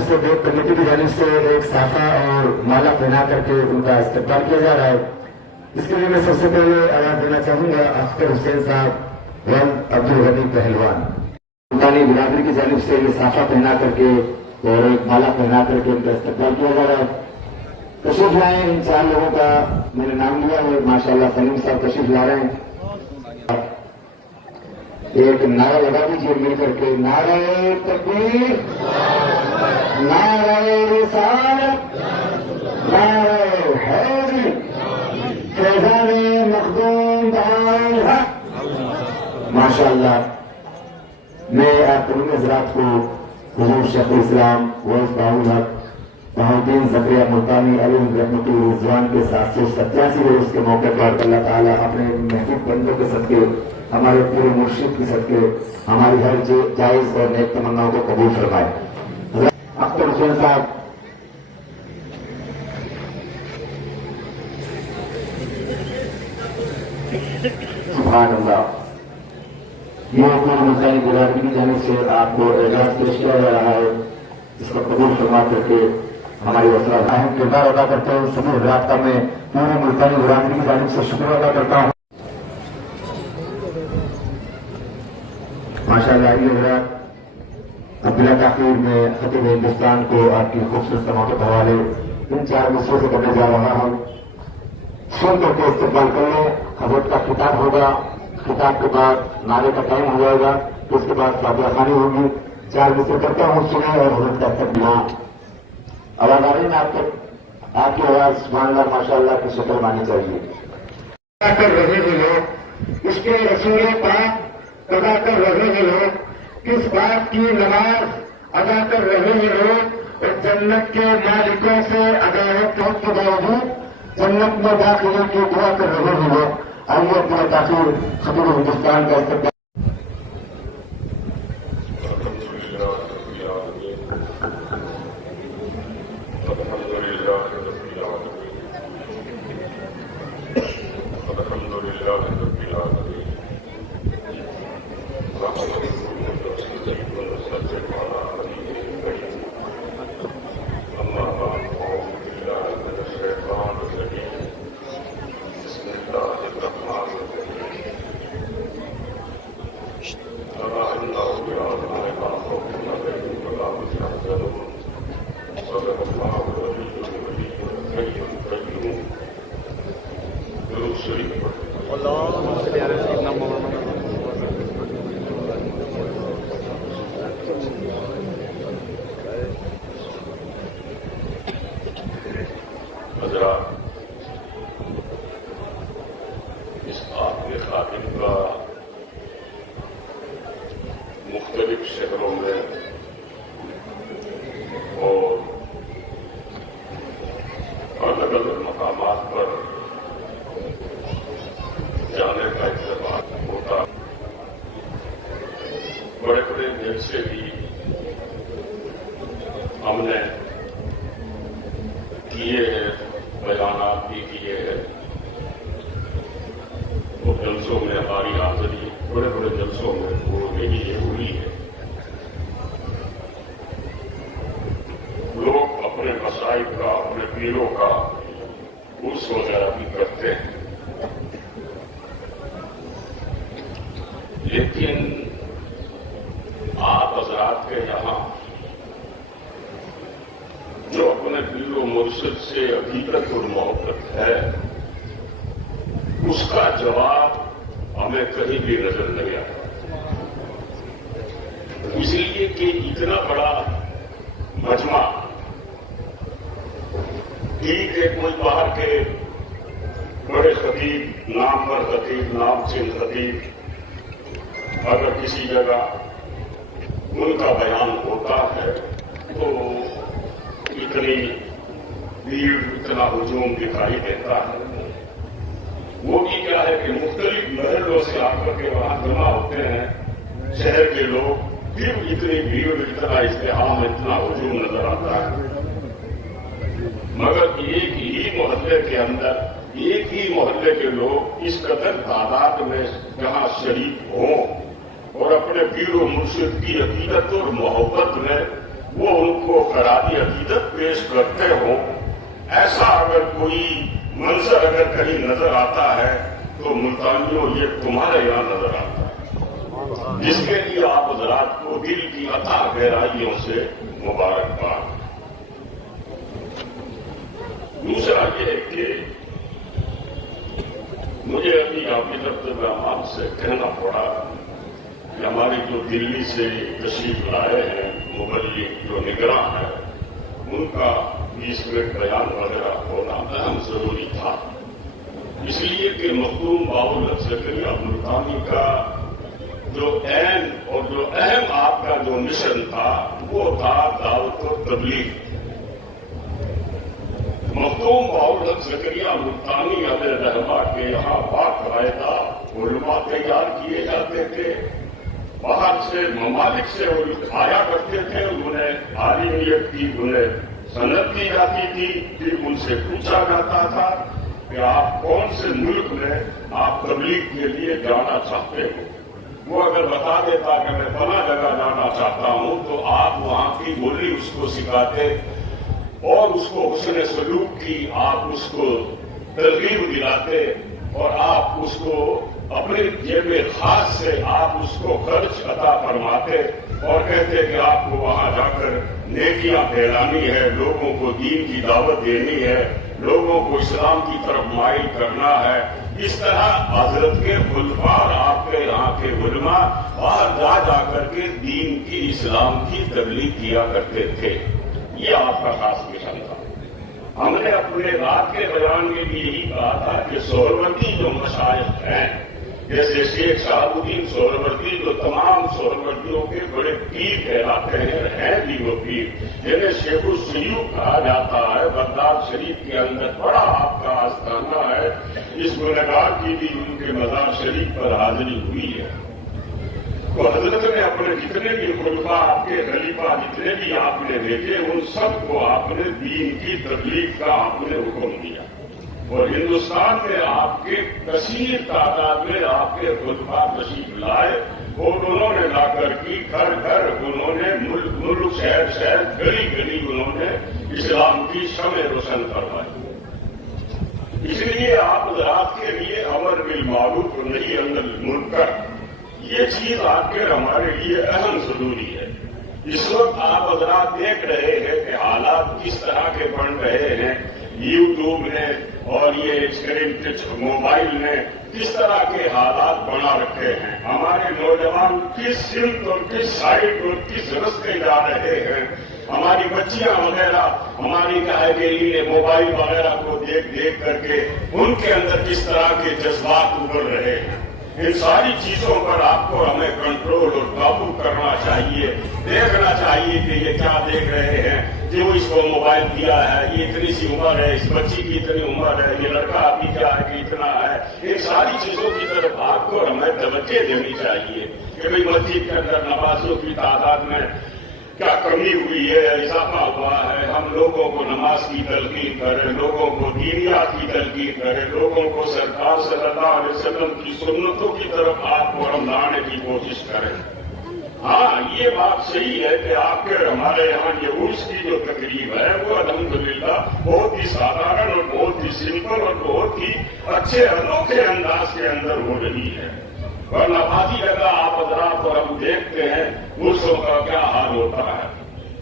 से देव कमेटी की जानिब से एक साफा और माला पहना करके उनका इस्तेमाल किया जा रहा है। इसके लिए मैं सबसे पहले आवाज देना चाहूंगा अख्तर हुसैन साहब व अब्दुल गनी पहलवान। सुल्तानी बिरादरी की जानिब से ये साफा पहना करके और एक माला पहना करके उनका इस्तेमाल किया जा रहा है। तशरीफ लाए इन 4 लोगों का मैंने नाम लिया है, माशाल्लाह सलीम साहब तशरीफ ला रहे हैं। एक नारा लगा दीजिए मिल करके, नारे तकबीर, नारे रिसालत, नारे हैदरी, फैज़ान मखदूम बहाल हक। माशाअल्लाह, मैं आप तमाम हज़रात को हुज़ूर शेख इस्लाम वैस बहाल हक बहाउद्दीन ज़करिया मुल्तानी अलैहि रहमतुल रिज़वान के 787वें रोज़ के मौके पर अल्लाह ताला अपने महबूब बंदों के सदके, हमारे पूरे मुर्शिद के सदके हमारी हर जायज और नेक तमन्नाओं को कबूल फरमाए। अख्तर हुसैन साहब सुभान अल्लाह, ये पूरी मुल्तानी बिरादरी की जानिब से आपको एजाज पेश किया जा रहा है। इसको कबूल फरमा करके हमारी हौसला अहम किरदार अदा करते हैं सभी हज़रात का मैं पूरी मुल्तानी बिरादरी की जानिब से शुक्र अदा करता हूँ। माशाअल्लाह, ये हज़रात अब्दुल्ला ताक़ीर में खतीब हिंदुस्तान को आपकी खूबसूरत समाअत के हवाले इन 4 मिसरों से करने जा रहा हूँ। सुन करके इस्तेमाल कर लें। हज़रत का खिताब होगा, खिताब के बाद नारे का टाइम हो जाएगा, तो उसके बाद फातिहा खानी होगी। 4 मिसरे करता हूँ, सुने और हज़रत का तकबीर। आवाज आ रही है ना आपकी आवाज सुभान अल्लाह माशाअल्लाह की शक्ल मानी चाहिए। कर रहे हैं लोग इसके रसूल पाक अदा कर रहे हैं लोग, किस बात की नमाज अदा कर रहे हैं लोग, और जन्नत के मालिकों से अदावत के बावजूद जन्नत में दाखिले की दुआ कर रहे हैं लोग। आइए अपने ताक़ीर खतीब हिंदुस्तान का इस्तेमाल। इस आपके खातिब का मुख्तलिफ शहरों में और अलग अलग मकामात पर जाने का इत्तेफाक होता। बड़े बड़े जलसे भी हमने किए हैं, बयानात भी किए हैं। तो जलसों में हमारी हाजिरी बड़े बड़े जलसों में वो नहीं है, हुई है। लोग अपने मसाइब का, अपने पीरों का उर्स वगैरह भी करते हैं, लेकिन आप हज़रात के यहां जो अपने पीरो मुर्शिद से हकीकत और मोहब्बत है, उसका जवाब हमें कहीं भी नजर नहीं आता। इसलिए कि इतना बड़ा मजमा, ठीक है, कोई बाहर के बड़े खतीब, नामवर खतीब, नामचीन खतीब, अगर किसी जगह उनका बयान होता है तो इतनी भीड़, इतना हुजूम दिखाई देता है। वो भी क्या है कि मुख्तलिफ महलों से आकर के वहां जमा होते हैं शहर के लोग, फिर इतनी भीड़, इतना इस्तेहाम, इतना हुजूम नजर आता है। मगर एक ही मोहल्ले के अंदर, एक ही मोहल्ले के लोग इस कदर तादाद में जहां शरीक हों और अपने पीर व मुर्शिद की हकीकत और मोहब्बत में वो उनको खराबी अकीदत पेश करते हो, ऐसा अगर कोई मंजर अगर कहीं नजर आता है तो मुल्तानियों ये तुम्हारे यहाँ नजर आता है, जिसके लिए आप हज़रात को दिल की अथाह गहराइयों से मुबारकबाद। दूसरा ये कि मुझे अभी आपकी तरफ से कहना पड़ा कि हमारी जो दिल्ली से तशरीफ लाए हैं मुबल्लिग जो निगरां है, उनका 20 मिनट बयान वगैरह होना अहम जरूरी था, इसलिए कि मखदूम बाउल ज़करिया मुल्तानी का जो ऐन और जो अहम आपका जो मिशन था वो था दावत और तबलीग। मखदूम बाउल ज़करिया मुल्तानी अलैहि रहमा के यहाँ बाकायदा उलमा तैयार किए जाते थे, बाहर से ममालिक से वो आया करते थे, उन्हें आलिमियत की उन्हें सनद दी जाती थी, फिर उनसे पूछा जाता था कि आप कौन से मुल्क में आप तबलीग के लिए जाना चाहते हो। वो अगर बता देता कि मैं फला जगह जाना चाहता हूं तो आप वहां की बोली उसको सिखाते और उसको हुस्न सलूक की आप उसको तरगीब दिलाते और आप उसको अपने जेब खास से आप उसको खर्च अता फरमाते और कहते कि आपको वहां जाकर नेकियां फैलानी है, लोगों को दीन की दावत देनी है, लोगों को इस्लाम की तरफ माइल करना है। इस तरह हजरत के खुलफार आपके यहाँ के उलमा बाहर जा जाकर के दीन की इस्लाम की तबलीग किया करते थे। ये आपका खास मिशन था। हमने अपने रात के बयान में भी यही कहा था कि सोहरवर्दी जो मशाइख हैं, जैसे शेख शहाबुद्दीन सोहरवर्दी जो तमाम सोहरवर्दियों के बड़े पीर कहलाते हैं भी वो पीर, जिन्हें शेखुल सयूब कहा जाता है, बगदाद शरीफ के अंदर बड़ा आपका आस्थाना है। इस गुनहगार की भी उनके मज़ार शरीफ पर हाजिरी हुई है। तो हजरत ने अपने जितने भी खुलफा आपके खलीफा जितने भी आपने देखे उन सबको आपने दीन की तबलीग का आपने हुक्म दिया और हिंदुस्तान में आपके कसीर तादाद में आपके खुलफा तशरीफ लाए और उन्होंने लाकर की घर घर उन्होंने मुल्क शहर शहर गली गली उन्होंने इस्लाम की शमे रोशन करवाई। इसलिए आप रात के लिए अमर बिल मारूफ नहीं अनिल मुनकर, ये चीज आपके हमारे लिए अहम जरूरी है। इस वक्त आप हजरात देख रहे हैं कि हालात किस तरह के बन रहे हैं, यूट्यूब ने और ये स्क्रीन टच मोबाइल ने किस तरह के हालात बना रखे हैं। हमारे नौजवान किस सिमत और किस साइड और किस रस्ते जा रहे हैं। हमारी बच्चियां वगैरह हमारी कहे के लिए मोबाइल वगैरह को देख देख करके उनके अंदर किस तरह के जज्बात उभर रहे हैं। इन सारी चीजों पर आपको हमें कंट्रोल और काबू करना चाहिए, देखना चाहिए कि ये क्या देख रहे हैं, जो इसको मोबाइल दिया है, ये इतनी सी उम्र है, इस बच्ची की इतनी उम्र है, ये लड़का अभी क्या है कि इतना है। इन सारी चीजों की तरफ आपको हमें तवज्जो देनी चाहिए कि भाई मस्जिद के अंदर नमाजों की तादाद में क्या कमी हुई है, इजाफा हुआ है। हम लोगों को नमाज की तलकीन करें, लोगों को दीनियात की तलकीन करें, लोगों को सरकार सल्लल्लाहु अलैहि वसल्लम की सुन्नतों की तरफ आपको हम लाने की कोशिश करें। हाँ, ये बात सही है कि आपके हमारे यहाँ ये उर्स की जो तकरीब है वो अल्हम्दुलिल्लाह बहुत ही साधारण और बहुत ही सिंपल और बहुत ही अच्छे अनोखे अंदाज के अंदर हो रही है। वरना बाकी जगह आप हजरात और हम देखते हैं उर्सों का क्या हाल होता है।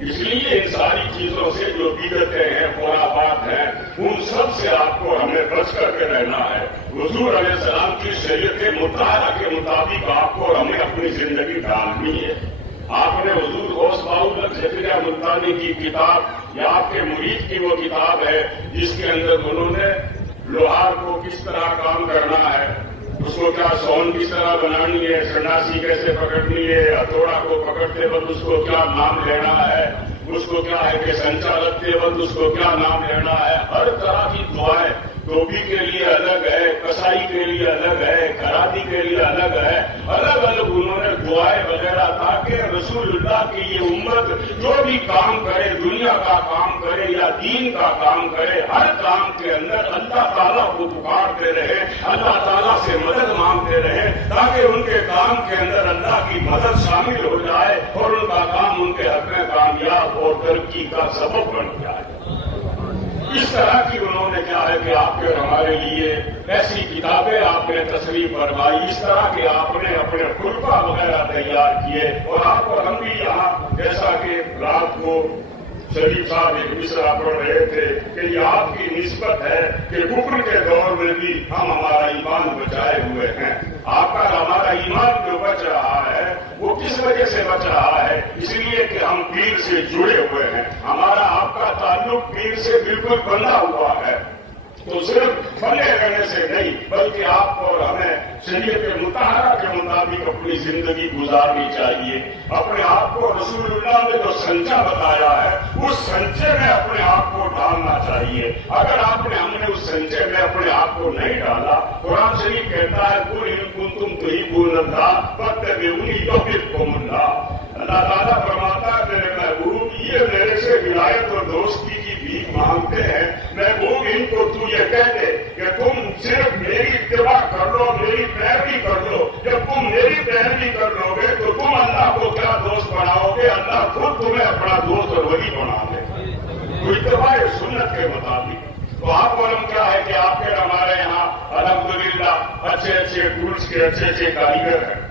इसलिए इन सारी चीजों से जो बिगड़ते हैं, खुराफात हैं, उन सब से आपको हमें बच करके रहना है। हुजूर अलैहिस्सलाम की शरीयत मुताहरा के मुताबिक आपको हमें अपनी जिंदगी ढालनी है। आपने हुजूर गौस बाउल ज़करिया मुल्तानी की किताब या आपके मुरीद की वो किताब है जिसके अंदर उन्होंने लोहार को किस तरह काम करना है, उसको क्या सौन किस तरह बनानी है, सन्यासी कैसे पकड़नी है, हथौड़ा को पकड़ते वक्त उसको क्या नाम लेना है, उसको क्या है कि संचा रखते वक्त उसको क्या नाम लेना है। हर तरह की दुआएं, टोपी के लिए अलग है, कसाई के लिए अलग है, खरादी शादी के लिए अलग है, अलग अलग उन्होंने दुआएं वगैरह, ताकि रसूलुल्लाह की ये उम्मत जो भी काम करे, दुनिया का काम करे या दीन का काम करे, हर काम के अंदर अल्लाह ताला को पुकारते रहे, अल्लाह ताला से मदद मांगते रहे, ताकि उनके काम के अंदर अल्लाह की मदद शामिल हो जाए और उनका काम उनके हक में कामयाब और तरक्की का सबब बन जाए। इस तरह की उन्होंने क्या है कि आपके और हमारे लिए ऐसी किताबें आपने तस्लीम फरमाई, इस तरह के आपने अपने खुलफा वगैरह तैयार किए, और आप और हम भी यहाँ जैसा कि रात को शरीफ साहब एक मिसरा पढ़ रहे थे कि ये आपकी निस्बत है कि कुफ्र के दौर में भी हम हमारा ईमान बचाए हुए हैं। आपका हमारा ईमान जो बच रहा है वो किस वजह से बच रहा है? इसलिए कि हम पीर से जुड़े हुए हैं, हमारा आपका ताल्लुक पीर से बिल्कुल बंधा हुआ है। तो सिर्फ बने रहने से नहीं, बल्कि आपको और हमें शरीयत मुताहरा के मुताबिक अपनी जिंदगी गुजारनी चाहिए। अपने आप को रसूलुल्लाह ने जो संचा बताया है उस संचे में अपने आप को डालना चाहिए। अगर हमने उस संचे में अपने आप को नहीं डाला, कुरान शरीफ कहता है कुल इन कुंतुम तुहिब्बूनल्लाह फत्तबिऊनी युहिब्बुकुमुल्लाह। अल्लाह ताला फरमाता है मेरे महबूब ये मेरे से विलायत और दोस्ती की भीख मांगते हैं, महबूब इनको तू ये कह दे कि तुम सिर्फ मेरी इत्तिबा कर लो, मेरी पैरवी कर लो। जब तुम मेरी पैरवी कर लोगे तो तुम अल्लाह को क्या दोस्त बनाओगे? अल्लाह खुद तुम्हें अपना दोस्त और वली बना दे, तो इत्तिबा सुन्नत के मुताबिक। तो आप और हम क्या है कि आपके हमारे यहाँ अल्हम्दुलिल्लाह अच्छे अच्छे टूल्स के अच्छे अच्छे कारीगर हैं,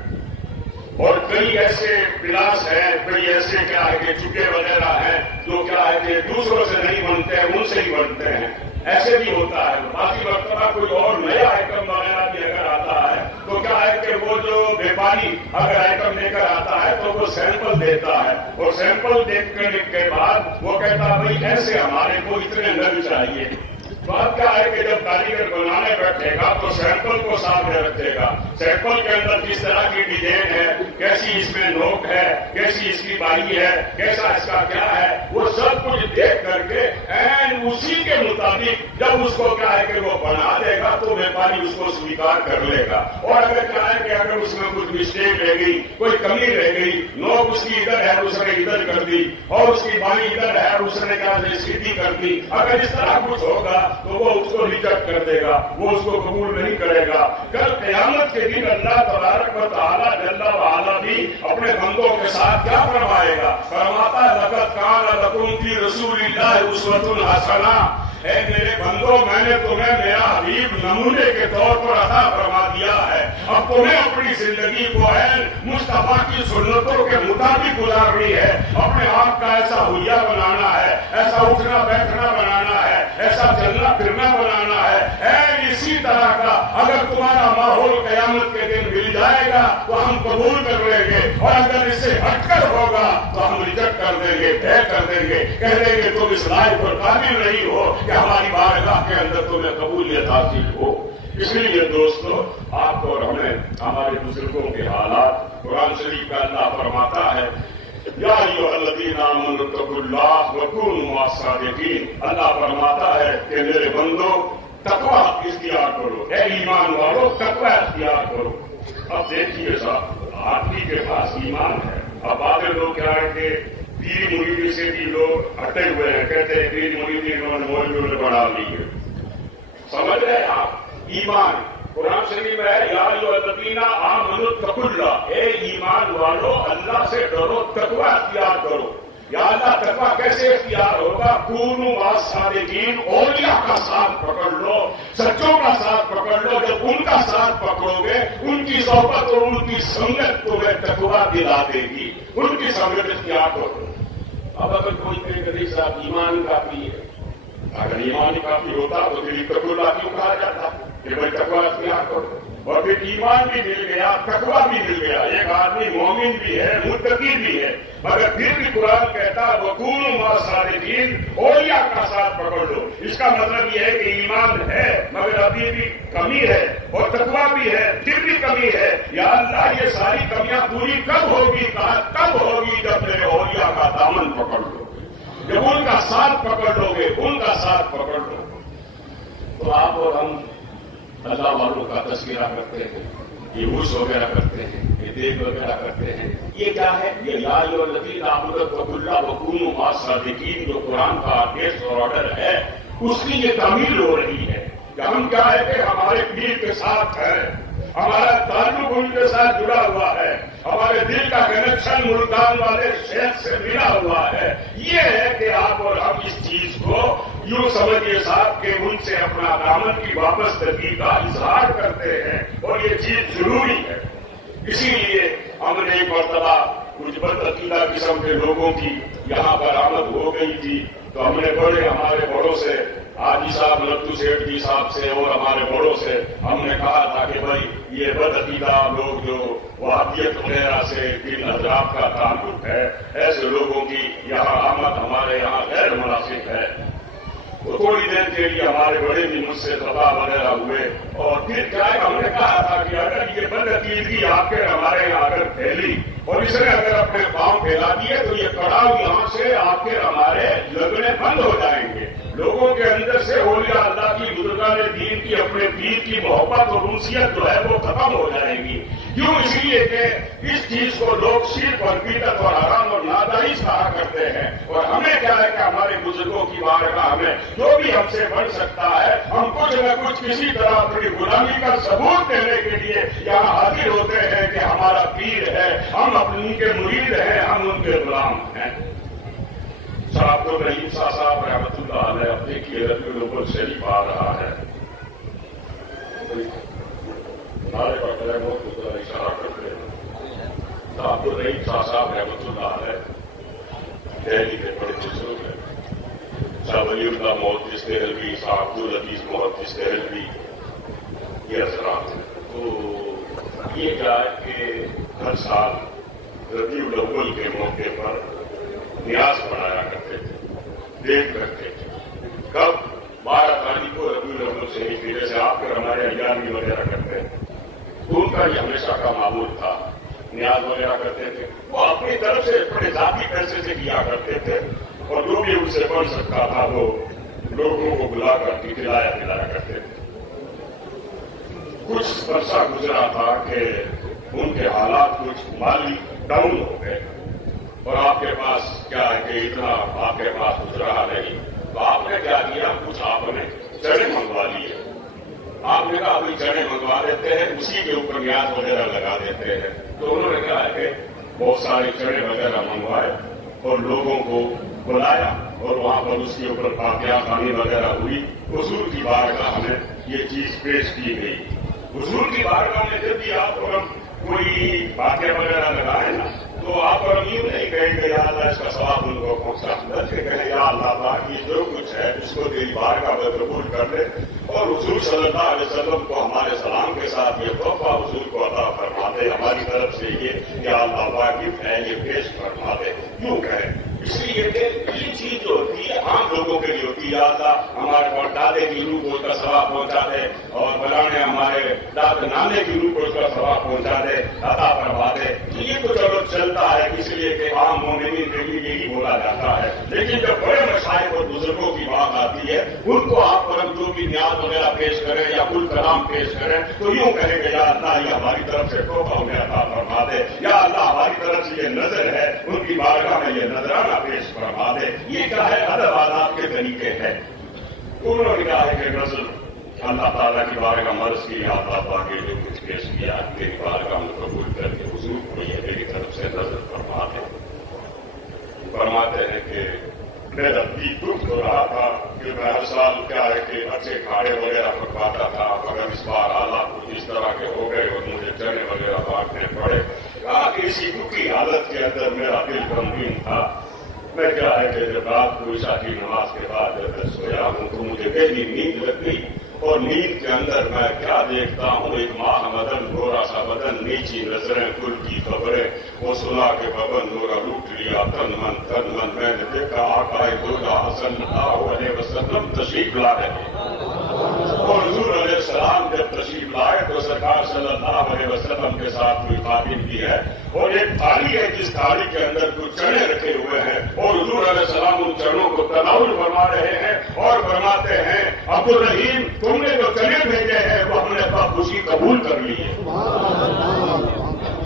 और कई ऐसे पिलास हैं, कई ऐसे क्या है कि चुके वगैरह हैं जो क्या है कि दूसरों से नहीं बनते हैं, उनसे ही बनते हैं। ऐसे भी होता है। बाकी मरतबा कोई और नया आइटम वगैरह भी अगर आता है तो क्या है कि वो जो व्यापारी अगर आइटम लेकर आता है तो वो सैंपल देता है, और सैंपल देखने के बाद वो कहता है भाई ऐसे हमारे को इतने नग चाहिए। बात क्या है कि जब कारीगर बनाने बैठेगा तो सैंपल को सामने रखेगा, सैंपल के अंदर किस तरह की डिजाइन है, कैसी इसमें नोक है, कैसी इसकी बाई है, कैसा इसका क्या है, वो सब कुछ देख करके एंड उसी के मुताबिक जब उसको क्या है कि वो बना देगा तो व्यापारी उसको स्वीकार कर लेगा। और अगर क्या है कि अगर उसमें कुछ मिस्टेक रह गई, कोई कमी रह गई, नोक उसकी इधर है उसने इधर कर दी, और उसकी बाई इधर है उसने क्या सीधी कर दी, अगर इस तरह कुछ होगा तो वो उसको रिजेक्ट कर देगा, वो उसको कबूल नहीं करेगा। कल क़यामत के दिन अल्लाह तबारक व तआला जल्ल व अला भी अपने बंदों के साथ क्या फरमाएगा? फरमाता लक़द कान लकुम फी रसूलिल्लाहि उस्वतुन हसना। ऐ मेरे बंदो मैंने तुम्हें मेरा हबीब नमूने के तौर पर अता फरमा दिया है, अब तुम्हें अपनी जिंदगी को है मुस्तफा की सुन्नतों के मुताबिक गुजारनी है। अपने आप का ऐसा हुलिया बनाना है, ऐसा उठना बैठना बनाना है, ऐसा चलना फिरना बनाना है। इसी तरह का अगर तुम्हारा माहौल क़यामत के दिन मिल जाएगा तो हम कबूल कर लेंगे, और अगर इससे हटकर होगा तो हम रिजेक्ट कर देंगे, तय कर देंगे, कह देंगे तुम इस लायक और काबिल नहीं हो कि हमारी बारगाह के अंदर तुम्हें कबूलियत हासिल हो। इसलिए दोस्तों आपको और हमें हमारे बुजुर्गों के हालात कुरान शरीफ का अल्लाह फरमाता है या अय्युहल्लज़ीना आमनू तक़ुल्लाह व कूनू मअस-सादिक़ीन। अल्लाह फरमाता है कि मेरे बंदो तकवा इख्तियार करो, ऐ ईमान वालों तकवा इख्तियार करो। अब देखिए साहब आदमी के पास ईमान है, अब बाकी लोग क्या है कि पीर मुरीदी से भी लोग हटे हुए हैं, कहते हैं पीर मुरीदी इन्होंने मौलवियों ने बढ़ा ली है। समझ रहे आप? ईमान कुरान शरीफ में है या अय्युहल्लज़ीना आमनू तक़ुल्लाह, ए ईमान वालों अल्लाह से डरो, तकवा इख्तियार करो। या अल्लाह तकवा कैसे इख्तियार होगा? कूनू मअस-सादिक़ीन, औलिया का साथ पकड़ लो, सच्चों का साथ पकड़ लो। जब उनका साथ पकड़ोगे उनकी सोहबत और उनकी संगत तुम्हें तकवा दिला देगी, उनकी संगत इख्तियार करो। अब अगर कोई कहे साहब ईमान काफी है, अगर ईमान काफी होता तो फिर तक़ुल्लाह क्यों कहा जाता कि भाई तकवा इख्तियार करो? और फिर ईमान भी मिल गया, तकवा भी मिल गया, एक आदमी मोमिन भी है, मुत्तकी भी है, मगर फिर भी कुरान कहता है वकूनू मअस-सादिक़ीन, औलिया का साथ पकड़ लो। इसका मतलब यह है कि ईमान है मगर अभी भी कमी है, और तकवा भी है फिर भी कमी है। या अल्लाह ये सारी कमियां पूरी कब होगी? कहा तब होगी जब मेरे औलिया का दामन पकड़ लो, जब उनका साथ पकड़ लोगे, उनका साथ पकड़ लो। तो आप और हम अल्लाह वालों का तज़किरा करते हैं, ये उर्स वगैरह करते हैं, ये देख वगैरह करते हैं। ये क्या है? ये या अय्युहल्लज़ीना आमनू तक़ुल्लाह वकूनू मअस-सादिक़ीन जो कुरान का आदेश और ऑर्डर है, उसकी ये तामील हो रही है कि हम क्या है कि हमारे पीर के साथ है, हमारा ताल्लुक उनके साथ जुड़ा हुआ है, हमारे दिल का कनेक्शन मुल्तान वाले शेख से मिला हुआ है। ये है कि आप और हम इस चीज को यूं समझिए साहब कि उनसे अपना दामन की वापसगी का इजहार करते हैं और ये चीज जरूरी है। इसीलिए हमने एक मरतबा कुछ बदअकीदा किस्म के लोगों की यहाँ पर आमद हो गई थी, तो हमने हमारे बड़ों से हाजी साहब लत्तू सेठ जी साहब से और हमारे बड़ों से हमने कहा था कि भाई ये बदअकीदा लोग जो वहाबियत वगैरह से जिन हजरात का ताल्लुक है, ऐसे लोगों की यहाँ आमद हमारे यहाँ गैर मुनासिब है। तो थोड़ी देर के लिए हमारे बड़े भी मुझसे दफा वगैरह हुए और फिर क्या है, हमने कहा था कि अगर ये बदअकीदगी आपके हमारे यहाँ अगर फैली और इसने अगर अपने पांव फैला दिए तो ये कड़ाव यहाँ से आपके हमारे लगने बंद हो जाएंगे। लोगों के अंदर से औलिया अल्लाह की, बुजुर्गान दीन की, अपने पीर की मोहब्बत और उनसियत जो है वो खत्म हो जाएगी। क्यों? इसलिए कि इस चीज को लोग शिर्क और बिदअत और हराम और नाजायज कहा करते हैं। और हमें क्या है कि हमारे बुजुर्गों की बारगाह में जो भी हमसे बन सकता है, हम कुछ न कुछ किसी तरह अपनी गुलामी का सबूत देने के लिए यहाँ हाजिर होते हैं कि हमारा पीर है, हम उनके मुरीद हैं, हम उनके गुलाम हैं। अब्दुल रहीम साहब रहमतुल्लाह अलैह अपने की रबीउल शरीफ आ रहा है, नारे पर बहुत इशारा करते हैं। अब्दुल रहीम साहब रहमतुल्लाह अलैह दिल्ली के बड़े बुजुर्ग हैं। शाह वलीउल्लाह मोहद्दिस देहलवी, शाह अब्दुल अजीज मोहद्दिस देहलवी, ये हजरात हैं। तो ये क्या है कि हर साल रबीउल अव्वल के मौके पर न्यास बनाया करते थे, देख करते थे। कब? 12 तारीख को रबीउल अव्वल शरीफ की, जैसे आपके हमारे अयामी वगैरह करते हैं, तो उनका ये हमेशा का मामूल था, न्याज वगैरह करते थे। वो अपनी तरफ से अपने जाती पैसे से किया करते थे और जो भी उनसे बन सकता था वो लोगों को बुलाकर खिलाया पिलाया करते थे। कुछ वर्षा गुजरा था कि उनके हालात कुछ माली डाउन हो गए और आपके पास क्या है कि इतना आपके पास कुछ रहा नहीं, तो आपने क्या किया, कुछ आपने चने मंगवा लिए। आपने कहा अपनी चने मंगवा देते हैं, उसी के ऊपर न्याज वगैरह लगा देते हैं। तो उन्होंने कहा है कि बहुत सारे चने वगैरह मंगवाए और लोगों को बुलाया और वहां पर उसके ऊपर फातिहा खानी वगैरह हुई। हुजूर की बारगाह में ये चीज पेश की गई। हुजूर की बारगाह में जब भी आप कोई फातिहा वगैरह लगाए ना, तो आप और यूं नहीं कहेंगे या अल्लाह इसका सवाब उनको पहुंचा, बल्कि कहें या अल्लाह बाकी जो कुछ है उसको तेरी बारगाह में कबूल कर ले और हुजूर सल्लल्लाहु अलैहि वसल्लम को हमारे सलाम के साथ ये तोहफा हुजूर को अता फरमा दे, हमारी तरफ से ये या अल्लाह बाकी है ये पेश फरमा दे, यूं कहें। इसलिए ये चीज जो होती है आम लोगों के लिए होती है, अल्लाह हमारे दादे की रूह को उसका सवाब पहुंचा दे और फलाने हमारे दादा नाने की रूह को उसका सवाब पहुंचा दे, अता फरमा दे। ये तो चलो चलता है, इसलिए कि आम मोमिनीन के लिए यही बोला जाता है। लेकिन जब बड़े मशाइख और बुजुर्गों की बात आती है, उनको आप परम जो भी न्याज वगैरह पेश करें या कुल कलाम पेश करें, तो यूं कहेंगे या अल्लाह ये हमारी तरफ से तोहफा उन्हें अता फरमा दे, या अल्लाह हमारी तरफ से ये नजर है उनकी बारगाह में ये नजराना पेश फरमा दे। ये क्या है, अदब आदाब के तरीके हैं। उन्होंने कहा है कि नजर अल्लाह ताला की बारगाह मर्ज की अल्लाह के जो कुछ पेश किया मेरी बारगाह में कबूल करके हुजूर को ये मेरी तरफ से नजर फरमाते हैं कि मेरा भी दुख हो रहा था कि मैं हर साल क्या है कि अच्छे खाड़े वगैरह पकवाता था, मगर इस बार हालात कुछ इस तरह के हो गए और मुझे चने वगैरह बांटने पड़े। कहा कि इसी दुखी हालत के अंदर मेरा दिल गमगीन था। मैं क्या है कि जब रात को ईशा की नमाज के बाद जब मैं सोया हूं तो मुझे गहरी नींद लग गई और नींद के अंदर मैं क्या देखता हूं, एक माह मदन गोरा सा बदन, नीची नजरें, कुल की खबरें, वो सुना के बबन गोरा लूट लिया तन मन। मैंने देखा आकाए दुर्गा सल्लल्लाहु अलैहि वसल्लम तशरीफ ला रहे और हुजूर अलैहि सलाम जब तशरीफ लाए तो सरकार सल्लल्लाहु अलैहि वसल्लम के साथ कोई खातिन भी है और एक थाली है जिस थाली के अंदर कुछ चने रखे हुए हैं और हुजूर अलैहि सलाम उन चनों को तनाउल फरमा रहे हैं और फरमाते हैं अब्दुल रहीम तुमने जो चने भेजे हैं वो हमने खुशी कबूल कर ली है।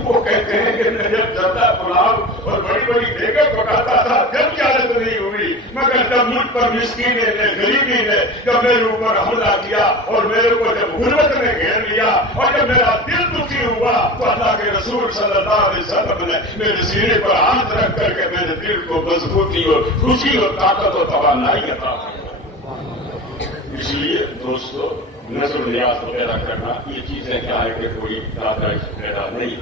वो कहते हैं कि मैं जब जर्दा पुलाव और बड़ी बड़ी देगर पकाता था जब क्या हालत नहीं हुई, मगर जब मुझ पर मिस्कीने ने, गरीबी ने जब मेरे ऊपर हमला किया और मेरे को जब गुर्बत ने घेर लिया और जब मेरा दिल दुखी हुआ तो अल्लाह के रसूल सल्लल्लाहु अलैहि वसल्लम ने मेरे सीने पर हाथ रख करके मेरे दिल को मजबूती और खुशी और ताकत और तवानाई अता की। इसलिए दोस्तों, नजर नियाज वगैरह करना ये चीजें क्या है कि कोई ज्यादा पैदा नहीं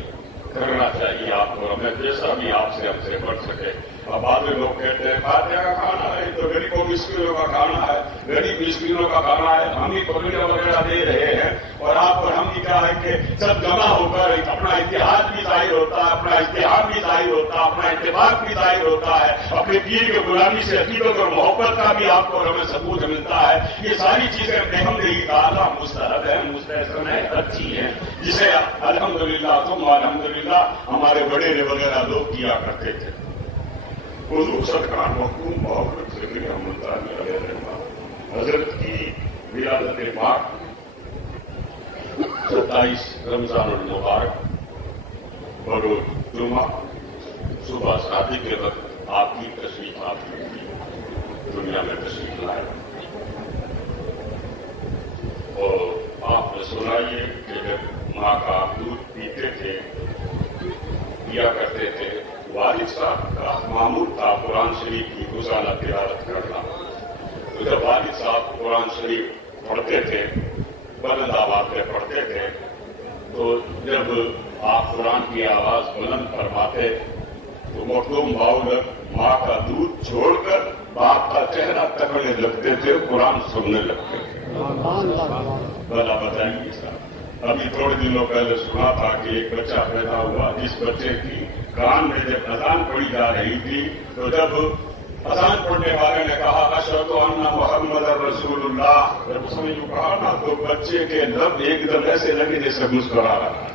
करना चाहिए आपको, हमें जैसा भी आपसे हमसे बढ़ सके। अब बाद में लोग कहते हैं फातिहा का खाना है तो गरीबों मिस्किनों का खाना है, गरीब मिस्किनों का खाना है, हम ही पकड़े वगैरह दे रहे हैं और आप पर हम ही क्या है कि सब जमा होकर अपना इतिहास भी जाहिर होता है, अपना इतिहास भी जाहिर होता है, अपना इत्तेफाक भी जाहिर होता है, अपने पीर के गुलामी से अकीदत और मोहब्बत का भी आपको हमें सबूत मिलता है। ये सारी चीजें बेहमदही ताला मुस्तहब है, मुस्तहसन है, अच्छी है, जिसे अल्हम्दुलिल्लाह तुम अल्हम्दुलिल्लाह हमारे बड़े वगैरह लोग किया करते थे। हुजूर सरकार मखदूम हजरत की विलादत पाक 27 रमजान मुबारक और जुमा सुबह शादी के वक्त आपकी तशरीफ आपकी दुनिया में तशरीफ लाए और आपने सुनाइए कि जब माँ का आप दूध पीते थे पिया करते थे, वालिद साहब का मामूल था कुरान शरीफ की रोजाना तिलावत करना। तो जब वालिद साहब कुरान शरीफ पढ़ते थे, बुलंद आवाज में पढ़ते थे, तो जब आप कुरान की आवाज बुलंद फरमाते तो मखदूम भावलक माँ का दूध छोड़कर बाप का चेहरा तकने लगते थे, कुरान सुनने लगते थे। भला बताइए साहब, अभी थोड़े दिनों पहले सुना था कि एक बच्चा पैदा हुआ, जिस बच्चे की कान में जब अजान पढ़ी जा रही थी तो जब अजान पढ़ने वाले ने कहा अशहदु अन्ना मुहम्मदर रसूलुल्लाह, जब उसने यूं कहा ना तो बच्चे के लब एकदम ऐसे लगे जैसे मुस्कुरा रहा है।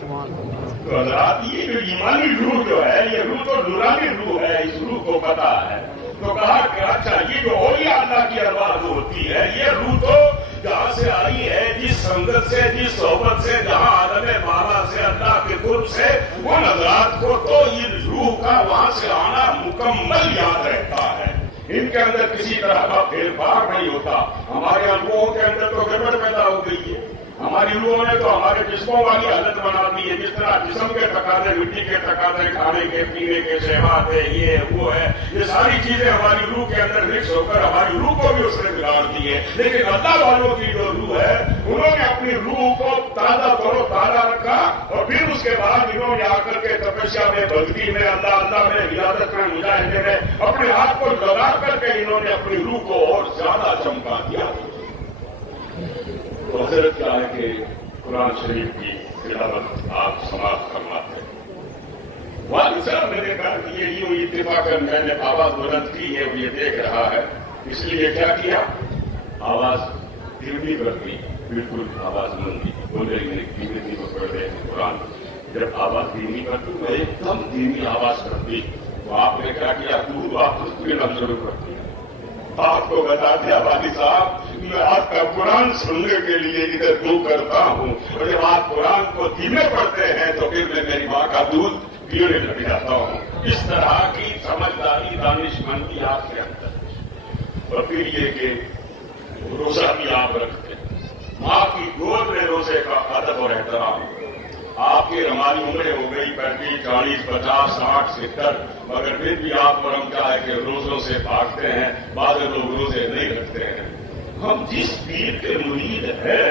तो हजरात, ये जो ईमानी रूह जो है, ये रूह तो नूरानी रूह है, इस रूह को पता है। तो कहा कि अच्छा, ये जो औलिया अल्लाह की आवाज होती है, ये रूह तो जहां से आई है, जिस संगत से, जिस सोहबत से, जहां आलमे माला से, अल्लाह के कुर्ब से, उन हजरात को तो इन रूह का वहां से आना मुकम्मल याद रहता है। इनके अंदर किसी तरह का फेरफार नहीं होता। हमारे अनुभवों के अंदर तो गड़बड़ पैदा हो गई है। हमारी रूहों ने तो हमारे जिस्मों वाली हालत बना दी है। जिस तरह जिस्म के तकाजे, मिट्टी के तकाजे, खाने के, पीने के, शहवात है, ये है, वो है, ये सारी चीजें हमारी रूह के अंदर मिक्स होकर हमारी रूह को भी उसने बिगाड़ दी है। लेकिन अल्लाह वालों की जो रूह है, उन्होंने अपनी रूह को ताजा करो ताजा रखा और फिर उसके बाद इन्होंने आकर के तपस्या में, भक्ति में, अल्लाह अल्लाह में, रियादत में, मुजाहिदे में अपने हाथ को लगा करके इन्होंने अपनी रूह को और ज्यादा चमका दिया। तो हजरत क्या है कि कुरान शरीफ की तिलावत आप समाप्त करवाते हैं। वालिद साहब ने देखा कि ये यूं इत्तेफाकन मैंने आवाज बुलंद की है, ये देख रहा है, इसलिए क्या किया, आवाज धीमी कर दी, बिल्कुल आवाज मंदी, बोले धीमे धीमे पढ़ रहे कुरान। जब आवाज धीमी कर दी, मैं एकदम धीमी आवाज कर दी, तो आपने क्या किया, दूर वापस पीना शुरू कर दिया। आपको बता दिया वालिद साहब, मैं आपका कुरान सुनने के लिए इधर क्यों करता हूँ, और जब आप कुरान को धीमे पढ़ते हैं तो फिर मैं मेरी माँ का दूध पीने लग जाता हूँ। इस तरह की समझदारी, दानिशमंदी आपके अंदर। और फिर ये कि रोजा भी आप रखते हैं, माँ की गोद में रोजे का अदब और एहतराम। आपकी हमारी उम्रें हो गई 35, 40, 50, 60, 70, मगर फिर भी आप पर हम क्या है कि रोजों से भागते हैं, बाद लोग रोजे नहीं रखते हैं। हम जिस पीर के मुरीद है,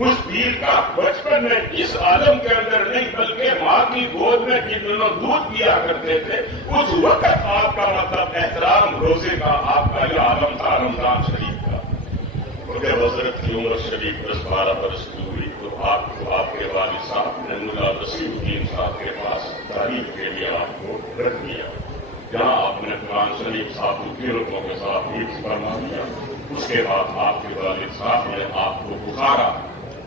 उस पीर का बचपन में इस आलम के अंदर नहीं बल्कि माँ की गोद में जिन दिनों दूध पिया करते थे, उस वक्त आपका मतलब एहतराम रोजे का आपका यह आलम था, रमजान शरीफ का। और जब हजरत की उम्र शरीफ 10-12 बरस की हुई तो आपको आपके वालिद साहब ने मुल्ला वसीउद्दीन साहब के पास तारीफ के लिए आपको रख दिया, जहां आपने कुरान शरीफ साहब के लोगों के साथ हिफ्ज़ फरमा दिया। उसके बाद आपके वालिद साहब ने आपको बुखारा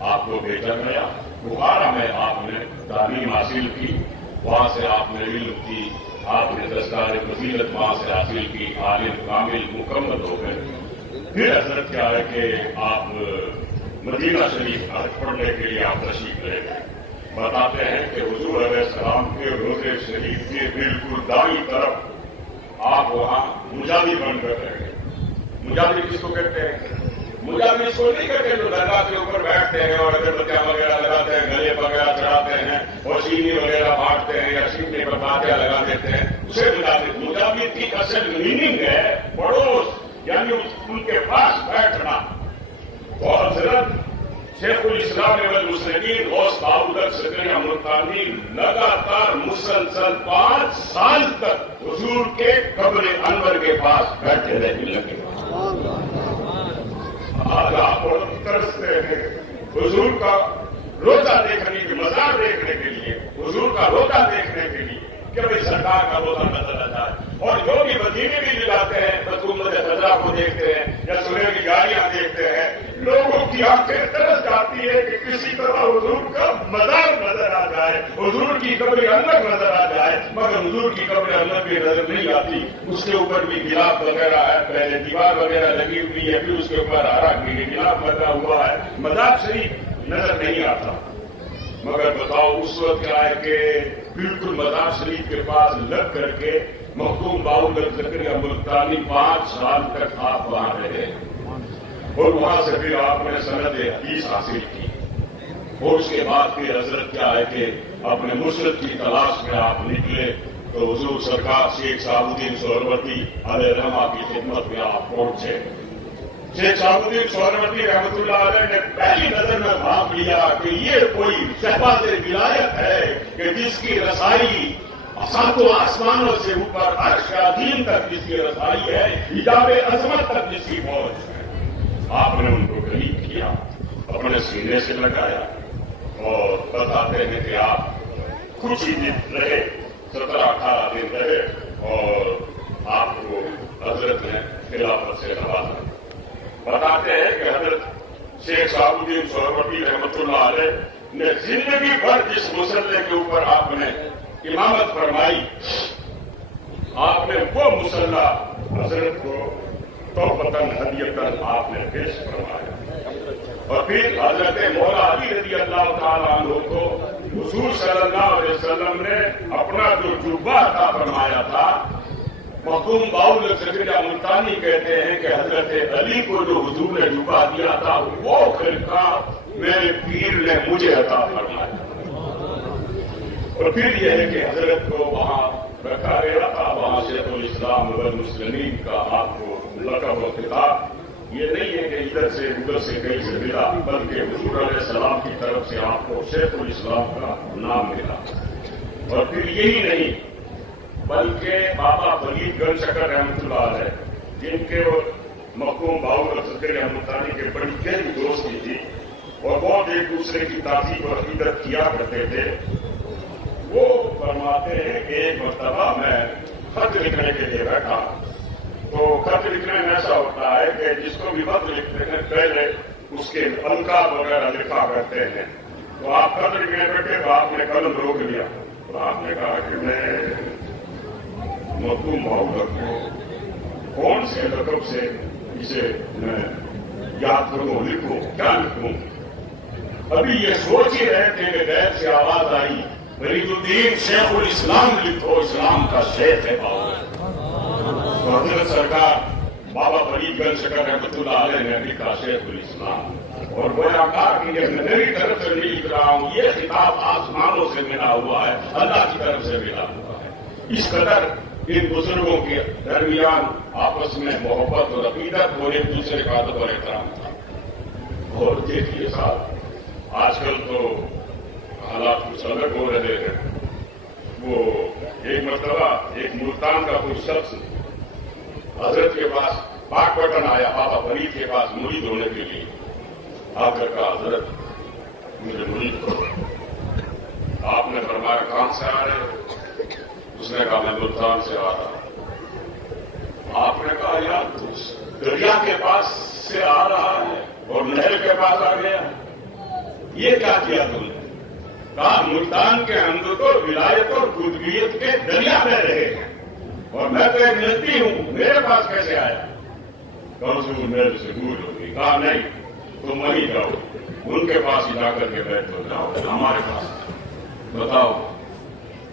आपको भेजा गया। बुखारा में आपने तालीम हासिल की, वहां से आपने इल्म की, आपने दस्तार फजीलत वहां से हासिल की, आलिम कामिल मुकम्मल हो गए। फिर हजरत क्या है कि आप मदीना शरीफ हज पढ़ने के लिए आप तशरीफ ले गए। बताते हैं कि हुजूर अलैहिस्सलाम के रोज़े शरीफ के बिल्कुल दाईं तरफ आप वहां मुजादी बनकर रह गए। मुजादी किसको कहते हैं? मुजादी इसको नहीं कहते जो दरगाह के ऊपर बैठते हैं और अगरबत्तियां वगैरह लगाते हैं, गले वगैरह चढ़ाते हैं और चीनी वगैरह बांटते हैं या सीने पर बातियां लगा देते हैं, उसे मुजादी की असल मीनिंग है पड़ोस, यानी उनके पास बैठना। और हजरत शेखुल इस्लाम वल मुस्लिमीन गौस बाउदर सकरिया मुल्तानी लगातार मुसलसल 5 साल तक हुजूर के कब्र अनवर के पास बैठे रहने लगे। आज आप तरसते हैं हुजूर का रोजा देखने के, मजार देखने के लिए, हुजूर का रोजा देखने के लिए कि भाई सरकार का रोजा नजर आ जाए। और जो भी मदीने भी जाते हैं बतूमत खजरा को देखते हैं या सुनहरी गाड़ियां देखते हैं, लोगों की आंखें तरस जाती है कि किसी तरह हुजूर का मजार नजर आ जाए, हुजूर की कब्र अंदर नजर आ जाए। मगर हुजूर की कब्र अंदर भी नजर नहीं आती, उसके ऊपर भी गिलाफ वगैरह है, पहले दीवार वगैरह लगी हुई है, फिर उसके ऊपर हरा गिलाफ लगा हुआ है, मजार शरीफ नजर नहीं आता। मगर बताओ उस वक्त क्या है कि बिल्कुल मजार शरीफ के पास लग करके मखदूम बाउदर सकरिया मुल्तानी 5 साल तक आप वहां रहे और वहां से फिर आपने सनद हदीस हासिल की। और उसके बाद फिर हजरत क्या है कि अपने मुर्शिद की तलाश में आप निकले तो हुजूर सरकार शेख साबुद्दीन सोहरवर्दी अलैहिर्रहमा की खिदमत में आप पहुंचे। शेख साबुद्दीन सोहरवर्दी रहमतुल्लाह अलैह ने पहली नजर में भाप लिया कि ये कोई शहबाज़े विलायत है कि जिसकी रसाई सातों आसमानों से ऊपर अर्श अज़ीम तक जिसकी रसाई है, हिजाब अज़मत तक जिसकी पहुंच है। आपने उनको करीब किया, अपने सीने से लगाया और बताते हैं कि आप कुछ ही दिन रहे, 17-18 दिन रहे और आपको हजरत ने खिलाफत से नवाजा। बताते हैं कि हजरत शेख साबुद्दीन सोहरवर्दी रहमतुल्लाह अलैह ने जिंदगी भर जिस मुसल्ले के ऊपर आपने इमामत फरमाई, आपने वो मुसल्ला हजरत को तौबतन हदियतन आपने पेश फरमाया। और फिर हजरत मौला अली रज़ी अल्लाह तआला अन्हु को हुजूर सल्लल्लाहु अलैहि वसल्लम ने अपना जो जुब्बा अता फरमाया था, मखदूम बाउदर सकरिया मुल्तानी कहते हैं कि हजरत अली को जो हुजूर ने जुब्बा दिया था वो खिलका मेरे पीर ने मुझे अता फरमाया। और फिर यह है कि हजरत को वहां रखा गया था, वहां शेखुल इस्लाम वल मुस्लिमीन का आपको लक़ब और खिताब ये नहीं है कि इधर से उधर से कहीं से मिला, बल्कि हुजूर अलैहिस्सलाम की तरफ से आपको शेखुल इस्लाम का नाम मिला। और फिर यही नहीं बल्कि बाबा फरीद गंजशकर रहमतुल्लाह अलैह, जिनके मखदूम बाउदर सकरिया मुल्तानी के बड़ी गहरी दोस्ती थी और बहुत एक दूसरे की ताज़ीब और इज्जत किया करते थे, वो फरमाते हैं कि एक मर्तबा मैं खत लिखने के लिए बैठा तो खत लिखने में ऐसा होता है कि जिसको भी खत लिखने पहले उसके अलकाब वगैरह लिखा करते हैं। तो आप खत लिखने बैठे तो आपने कलम रोक लिया, तो आपने कहा कि मैं मखदूम बाउदर को कौन से लक़ब से इसे मैं याद करूं, लिखूं, क्या लिखूं। अभी ये सोच ही रहे थे कि गैर से आवाज आई, फरीदुद्दीन शेखुल इस्लाम लिखो, इस्लाम का शेख है बाउदर। तो हजरत सरकार बाबा फरीद गंजशकर रहमतुल्लाह अलैह ने लिखा शेखुल इस्लाम और गोया कहा कि ये मेरी तरफ से नहीं लिख रहा हूं, ये खिताब आसमानों से मिला हुआ है, अल्लाह की तरफ से मिला हुआ है। इस कदर इन बुजुर्गों के दरमियान आपस में मोहब्बत और अकीदत और एक दूसरे का अदब और एहतराम था। और देखिए साहब आजकल तो हालात कुछ अलग हो रहे हैं। वो एक मरतबा एक मुल्तान का कोई शख्स हजरत के पास पाकपटन आया, बाबा फरीद के पास मुरीद होने के लिए। आकर कहा हजरत मुझे मुरीद करो। आपने फरमाया कहां से आ रहे हो? उसने कहा मैं मुल्तान से आ रहा। आपने कहा यार तू दरिया के पास से आ रहा है और नहर के पास आ गया, ये क्या किया तुमने? कहा मुल्तान के अंदर तो विलायत और कुतुबियत के दरिया में रहे हैं और मैं तो एक नदी हूं, मेरे पास कैसे आया? कौन सी मेरे से भूल होगी? कहा नहीं, तुम वहीं जाओ, उनके पास ही जाकर के बैठ हो जाओ, हमारे पास बताओ।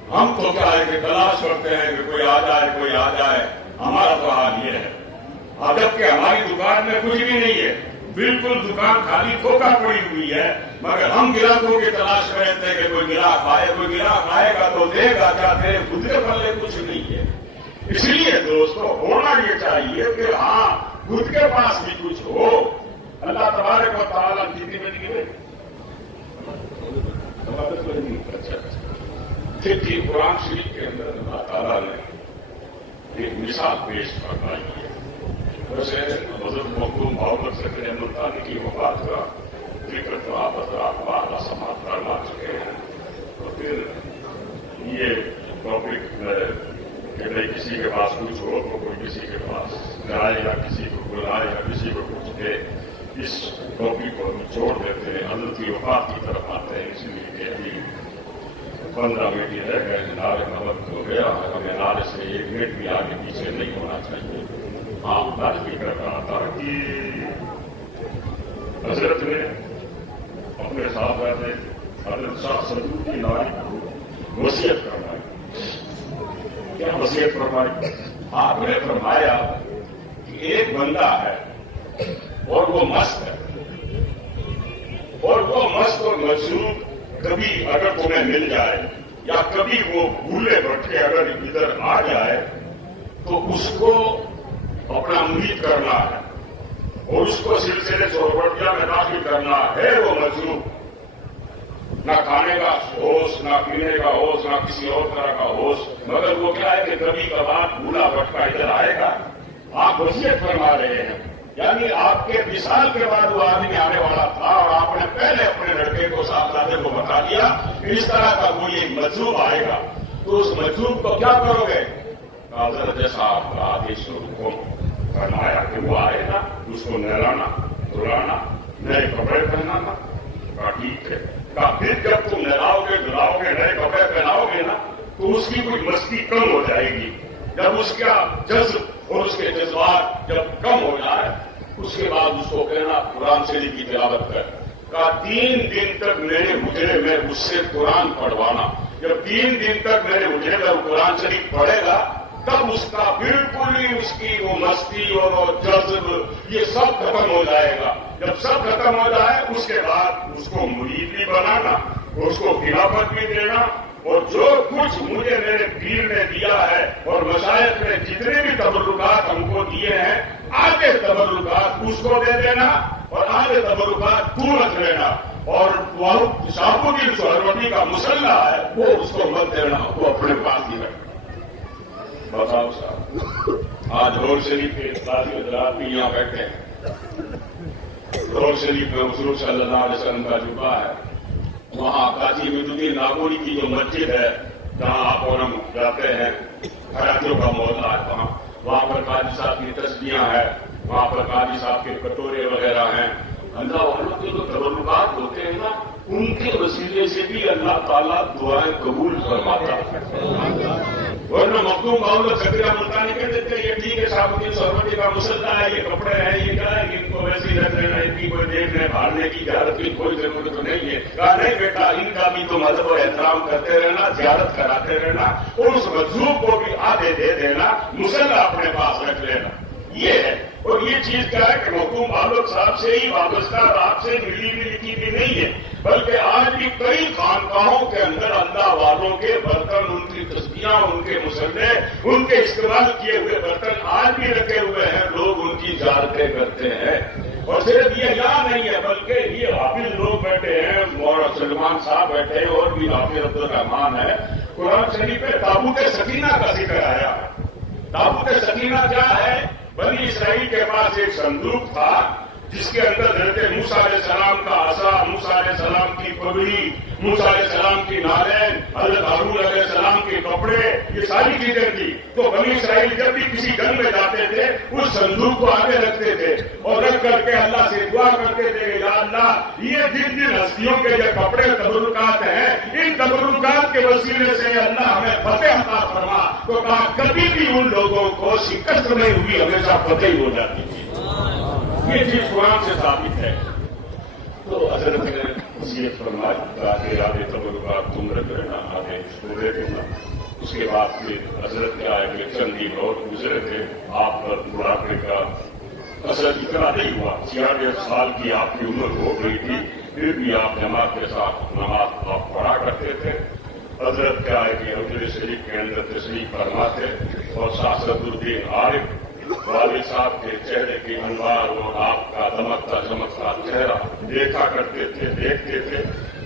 हम तो क्या है कि तलाश करते हैं कि कोई आ जाए, हमारा तो हाल ये है। अब जबकि हमारी दुकान में कुछ भी नहीं है, बिल्कुल दुकान खाली खोखा पड़ी हुई है, मगर हम गिराकों की तलाश में रहते हैं कि कोई गिराक आए, कोई गिराक आएगा तो देगा क्या दे, खुद के पल्ले कुछ नहीं है। इसलिए दोस्तों होना ये चाहिए कि हाँ खुद के पास भी कुछ हो। अल्लाह तबारक व तआला जितनी में गिरे ठीक कुरान शरीफ के अंदर अल्लाह ताला ने एक मिसाल पेश फरमाई है। वैसे हज़रत मखदूम मोहम्मद ज़कीर अहमद तानी की वफात का जिक्र तो आप हज़रात समाप्त करवा चुके हैं, तो फिर ये टॉपिक कि नहीं किसी के पास कुछ हो तो कोई किसी के पास जाए या किसी को बुलाए या किसी को कुछ दे, इस टॉपिक को हम छोड़ देते हैं, हज़रत की वफात की तरफ आते हैं। इसलिए कि अभी 15 मिनट ही रह गए, नारे का वक्त हो गया, हमें नारे से 1 मिनट भी आगे पीछे नहीं होना चाहिए। हाँ बात भी कर रहा था कि हजरत ने अपने साथ रहते हजरत शाह सदूर की नारी को वसीयत करवाई। क्या वसीयत फरमाई? आपने फरमाया कि एक बंदा है और वो मस्त है, और वो मस्त और मजरूब कभी अगर तुम्हें मिल जाए या कभी वो भूले भटके अगर इधर आ जाए तो उसको अपना मुरीद करना है और उसको सिलसिले सोहबतिया में दाखिल करना है। वो मजरूब ना खाने का होश, ना पीने का होश, ना किसी और तरह का होश, मगर वो क्या है कि कभी कभार भूला भटका इधर आएगा। आप वसीयत फरमा रहे हैं, यानी आपके विशाल के बाद वो आदमी आने वाला था और आपने पहले अपने लड़के को साहबजादे को बता दिया कि इस तरह का कोई एक मजरूब आएगा, तो उस मजरूब को क्या करोगे? हजरत जैसा आपका आदेश को फरमाया कि वो आएगा, उसको नहलाना धुलाना, नए कपड़े पहनाना। कहा ठीक है। कहा फिर जब तुम नहलाओगे धुलाओगे नए कपड़े पहनाओगे ना तो उसकी कोई मस्ती कम हो जाएगी। जब उसका जज्ब और उसके जज्बात जब कम हो जाए उसके बाद उसको कहना कुरान शरीफ की तिलावत कर। कहा 3 दिन तक मेरे हुजरे में उससे कुरान पढ़वाना। जब 3 दिन तक मेरे हुजरे में कुरान शरीफ पढ़ेगा तब उसका बिल्कुल ही उसकी वो मस्ती और वो जज्ब ये सब खत्म हो जाएगा। जब सब खत्म हो जाए उसके बाद उसको मुरीद भी बनाना, उसको खिलाफत भी देना, और जो कुछ मुझे मेरे पीर ने दिया है और मशाइख ने जितने भी तबर्रुकात हमको दिए हैं आगे तबर्रुकात उसको दे देना और आगे तबर्रुकात तू रख लेना, और वह शाहबुद्दीन सोहरवर्दी का मुसल्ला है वो उसको मत देना, वो अपने पास ही रखना। बताओ साहब, आज रोड शरीफ के इस्लामी हज़रात भी यहाँ बैठे हैं। रोड शरीफ में हुज़ूर सल्लल्लाहु अलैहि वसल्लम का जुबा है, वहाँ काजी मुइनुद्दीन नागौरी की जो मस्जिद है जहाँ आप और हम जाते हैं, खरातियों का मोहल्ला है वहाँ पर काजी साहब की तस्बीहां हैं, वहाँ पर काजी साहब के कटोरे वगैरह हैं। अल्लाह वालों के जो तबर्रुकात होते हैं ना उनके वसीले से भी अल्लाह ताला दुआएं कबूल फरमाता है। वरना मखदूम मोहम्मद ज़कीर मुल्तानी कह देते ये ठीक है शाहबुद्दीन सोहरवर्दी का मुसल्ला है, ये कपड़े हैं, ये क्या है, इनको वैसे ही रख लेना, इनकी कोई देखने भालने की ज़ियारत की कोई जरूरत तो नहीं है। कहा नहीं बेटा, इनका भी तो मदद और एहतराम करते रहना, ज़ियारत कराते रहना और उस मजलूम को भी आधे दे देना, मुसल्ला अपने पास रख लेना। ये है। और ये चीज क्या है कि मखदूम बालोक साहब से ही वाबस्ता और आपसे मिली भी लिखी भी नहीं है, बल्कि आज भी कई खानकाहों के अंदर अल्लाह वालों के बर्तन, उनकी तस्बीहां, उनके मुसल्ले, उनके इस्तेमाल किए हुए बर्तन आज भी रखे हुए हैं, लोग उनकी ज़ियारतें करते हैं। और सिर्फ ये यहाँ नहीं है बल्कि ये हाफिज लोग बैठे हैं, मौलाना सलमान साहब बैठे हैं और भी हाफिज अब्दुल रहमान है। कुरान शरीफ में ताबूत सकीना का जिक्र आया है। ताबूत सकीना क्या है? बनी इसराइल के पास एक संदूक था जिसके अंदर हज़रत मूसा अलैहिस्सलाम का असा, मूसा अलैहिस्सलाम की पगड़ी, मूसा अलैहिस्सलाम की नालैन, हज़रत हारून अलैहिस्सलाम के कपड़े, ये सारी चीजें थी। तो बनी इसराइल जब भी किसी जंग में जाते थे उस संदूक को आगे रखते थे और रख करके अल्लाह से दुआ करते थे, या अल्लाह ये जिन जिन हस्तियों के जो कपड़े तबरुकात हैं इन तबरुकात के वसीले से अल्लाह हमें फतेह अता फरमा। तो कहा कभी भी उन लोगों को शिकस्त नहीं हुई, हमेशा फतेह हो जाती थी। ये चीज कुरान से साबित है। तो हजरत ने वसीयत फरमाई ताकि आगे तबरुकात तुम रख लेना, आगे इसको दे देना। उसके बाद फिर हजरत के आए कि चंद दिन और गुजरे थे, आप पर बुढ़ापे का असर इतना नहीं हुआ। 66 साल की आपकी उम्र हो गई थी, फिर भी आप जमात के साथ नमाज आप पढ़ा करते थे। हजरत क्या है कि हजरत शरीफ के अंदर तशरीफ फरमाते और शासरुद्दीन आरिफ वालिद साहब के चेहरे की अनवार और आपका दमकता चमकता चेहरा देखा करते थे, देखते थे,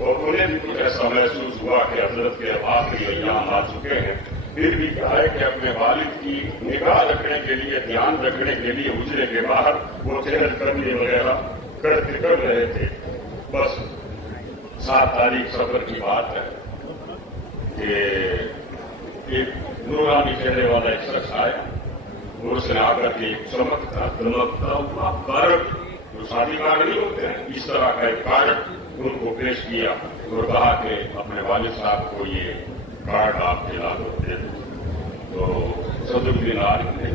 और उन्हें भी कुछ ऐसा महसूस हुआ कि हजरत के आखिरी अय्याम आ चुके हैं। फिर भी कहा है कि अपने वालिद की निगाह रखने के लिए, ध्यान रखने के लिए हुजरे के बाहर वो चेहर करने वगैरह कर रहे थे। बस 7 तारीख सफर की बात है कि एक नूरानी चेहरे वाला एक शख्स आया, उसने आकर के चमकता दमकता हुआ कार्ड, जो शादी कार्ड नहीं होते हैं, इस तरह का एक कार्ड उनको पेश किया और कहा कि अपने वालिद साहब को ये कार्ड आप दिला दो, दे दो। तो सदरुद्दीन आरिफ ने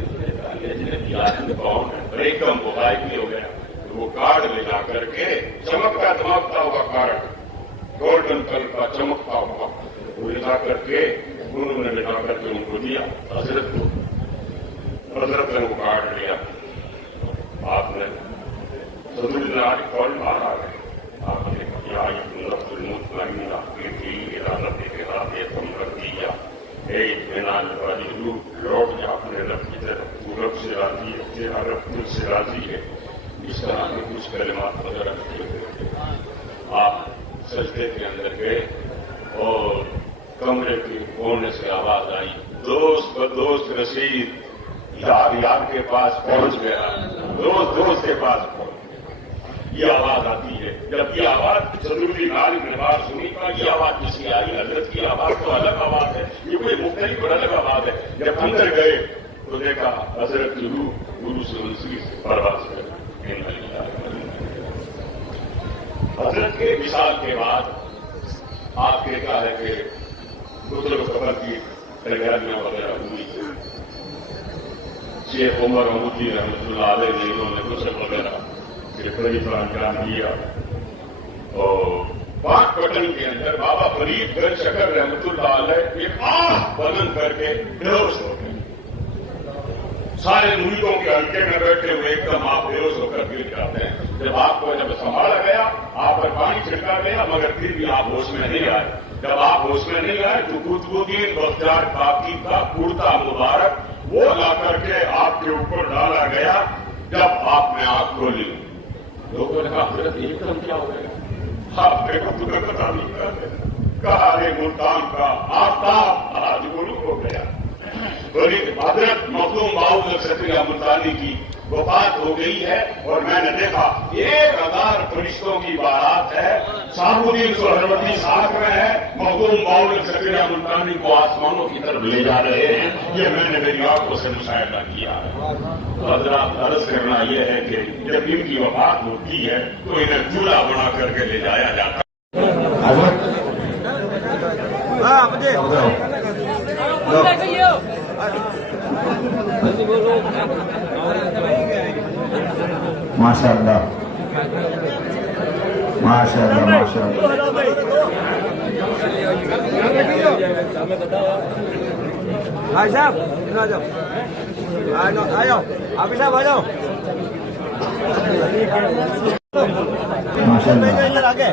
कौन है, एकदम वो गायब नहीं हो गया। तो वो कार्ड ले जा करके चमकता दमकता हुआ कार्ड, गोल्डन कलर का चमकता हुआ, वो ले जा करके उन्होंने ले जा करके उनको दिया हजरत को। हजरत ने वो कार्ड लिया, आपने सदरुद्दीन आरिफ फौरन बाहर आ गए। आपने लौट जा अपने रब की तरफ, रब से राजी है, तेरा रब तुझ से राजी है। इस तरह के कुछ कलिमात वगैरह आप सजदे के अंदर गए और कमरे के कोने से आवाज आई, दोस्त बदोस्त रशीद यार के पास पहुंच गया, दोस्त के पास पहुंच। ये आवाज आती है। जब ये आवाज सदरुद्दीन आरिफ ने बात सुनी, का ये आवाज किसकी आई? हजरत की आवाज तो अलग आवाज है, ये कोई मुख्तलिफ और अलग आवाज है। जब अंदर गए तो देखा हजरत की रूह गुरु से उनसी परवाज कर। हजरत के विशाल के बाद आपके कहा है कि गुजर खबर की तैयारियां वगैरह हुई। शेख उमर अमूदी रहमतुल्लाह अलैह ने इन्होंने गुजर वगैरह के फरीदा अंजाम दिया। और पाक पटन के अंदर बाबा फरीद गंज शकर रहमतुल्लाह अलैह एक आंख बंद करके बेहोश हो गए। सारे मुरीदों के हल्के में बैठे हुए एकदम आप बेहोश होकर गिर जाते हैं। जब आपको जब संभाला गया, आप पर पानी छिड़का गया, मगर फिर भी आप होश में नहीं आए। जब आप होश में नहीं आए तो कुतुबुद्दीन बख्तियार काकी का कुर्ता मुबारक वो ला करके आपके ऊपर डाला गया। जब आपने आंख खोली, लोगों ने कहा हजरत एकदम क्या हो गया? आपने को तुम्हें पता नहीं करते, कहा रे मुल्तान का आफ्ताब आज गुरु हो गया। हजरत मखदूम बाउल सफिया मुल्तानी की वफात हो गई है और मैंने देखा 1000 फरिश्तों की बारात है, साबुद्दीन सोहरवर्दी साथ में है, मखदूम बाउल सफिया मुल्तानी को आसमानों की तरफ ले जा रहे हैं। ये मैंने मेरी आंखों से मुशाहिदा किया है। तो हजरात अर्ज करना यह है कि जब इनकी वफात होती है तो इन्हें चूल्हा बना करके ले जाया जाता है। माशाअल्लाह, माशाअल्लाह, माशाअल्लाह। भाई साहब आ जाओ, आ जाओ, आप साहब आ जाओ। माशाअल्लाह। इधर आगे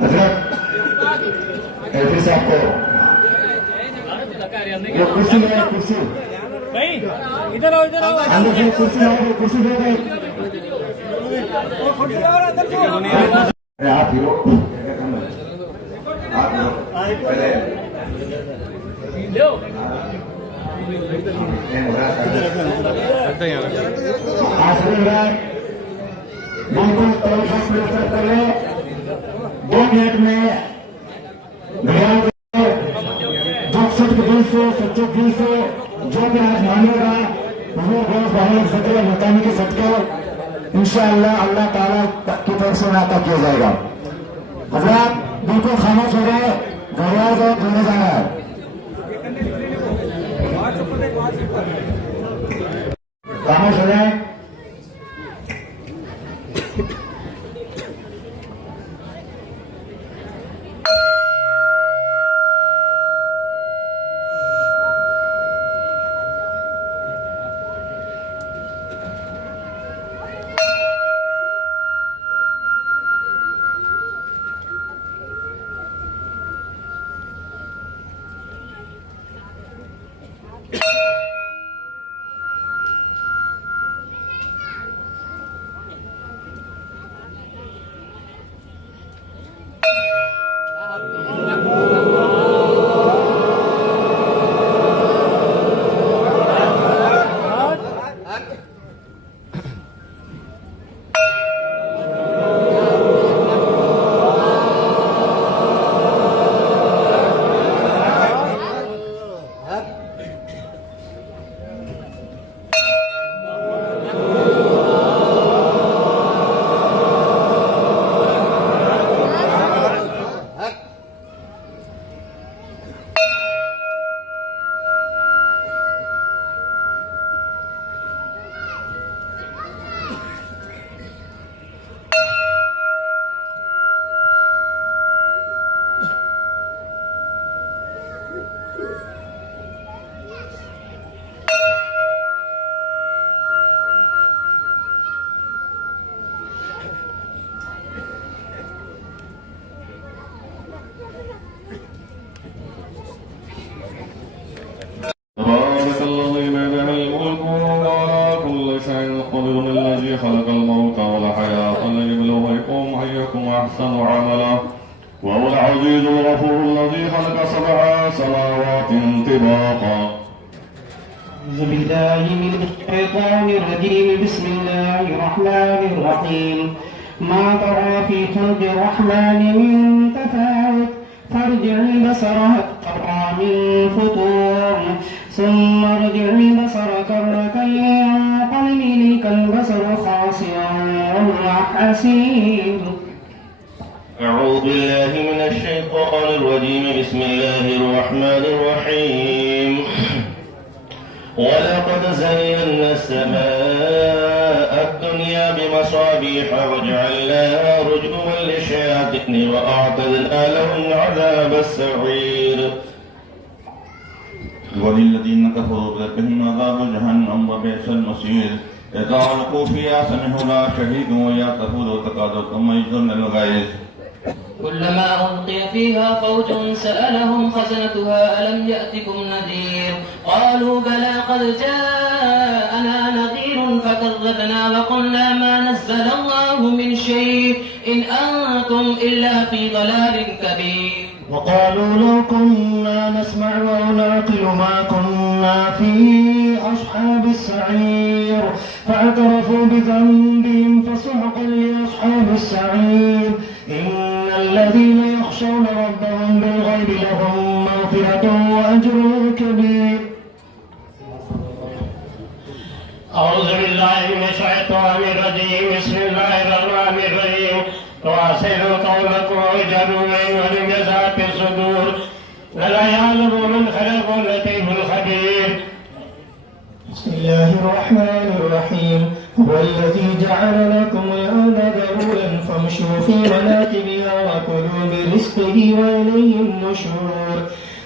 हजरत एलपी साहब को वो कुर्सी में, कुर्सी भाई इधर आओ, इधर आओ। अंदर से कुर्सी में, कुर्सी दे गए। अरे आप ही लोग, आप लोग पहले बिल्कुल पहले 2 मिनट में घड़ियाल जो सच्चे दिल से जो भी आज मानेगा वो रोज बाहर सदर मुतानी के सदके इंशाअल्लाह अल्लाह ताला की तरफ से नाता किया जाएगा। हजरात बिल्कुल खामोश हो गए, घड़ियाल को ढूंढे जाना है। خاموش ہو جائیں. تبارك الذي بيده الملك وهو على كل شيء قدير الذي خلق الموت والحياة ليبلوكم أيكم أحسن عملا وهو العزيز الغفور الذي خلق 7 سماوات طباقا. أعوذ بالله من الشيطان الرجيم. بسم الله الرحمن الرحيم. ما ترى في خلق الرحمن من تفاوت فارجع البصر هل ترى من فطور ثم ارجع البصر كرتين ينقلب إليك البصر خاسئا وهو حسير. أعوذ بالله من الشيطان الرجيم. بسم الله الرحمن الرحيم. ولقد زينا السماء الدنيا بمصابيح وجعلناها رجوما للشياطين وأعتدنا لهم عذاب السعير. وللذين كفروا بربهم عذاب جهنم وبئس المصير. إذا ألقوا فيها سمعوا لها شهيدا وهي تفور تكاد تميز من الغيظ. كلما ألقي فيها فوج سألهم خزنتها ألم يأتكم نذير قالوا بلى قد جاءنا نذير فكذبنا وقلنا ما نزل الله من شيء إن أنتم إلا في ضلال كبير. وقالوا لو كنا نسمع أو نعقل ما كنا في أصحاب السعير فاعترفوا بذنبهم فسحقا لأصحاب السعير. إن الذين يخشون ربهم بالغيب لهم مغفرة وأجر كبير. أعوذ بالله من الشيطان الرجيم. بسم الله الرحمن الرحيم. وأحسنوا قولكم واجعلوا بين ذات الصدور ولا يعلم من خلق اللطيف الخبير. بسم الله الرحمن الرحيم. هو الذي جعل لكم الأرض ذلولا فامشوا في مناكبها وكلوا من رزقه وإليه النشور.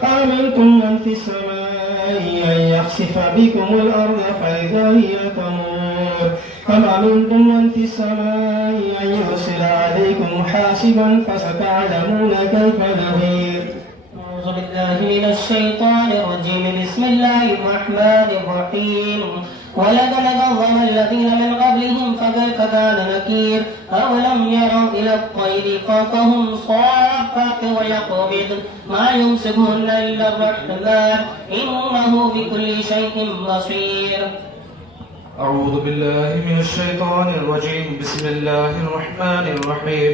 أأمنتم من في السماء أن يخسف بكم الأرض فإذا هي تمور أم أمنتم من في السماء أن يرسل عليكم حاسبا فستعلمون كيف نذير. أعوذ بالله من الشيطان الرجيم. بسم الله الرحمن الرحيم. ولقد كذب الذين من قبلهم فكيف كان نكير. أولم يروا إلى الطير فوقهم صافات ويقبض ما يمسكهن إلا الرحمن إنه بكل شيء بصير. أعوذ بالله من الشيطان الرجيم. بسم الله الرحمن الرحيم.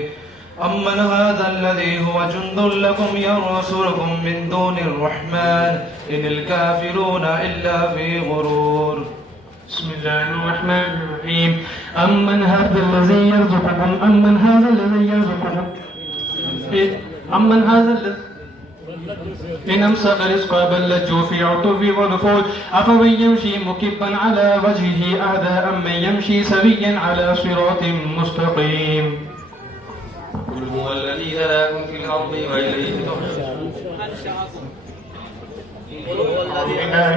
أمن هذا الذي هو جند لكم ينصركم من دون الرحمن إن الكافرون إلا في غرور. بسم الله الرحمن الرحيم. أمن هذا الذي يرزقكم أمن هذا الذي يرزقكم أمن هذا الذي إن أمسك رزقه بل لجوا في عتو ونفور أفمن يمشي مكبا على وجهه أهدى أم من يمشي سويا على صراط مستقيم. قل هو الذي ذراكم في الأرض وإليه تحشرون.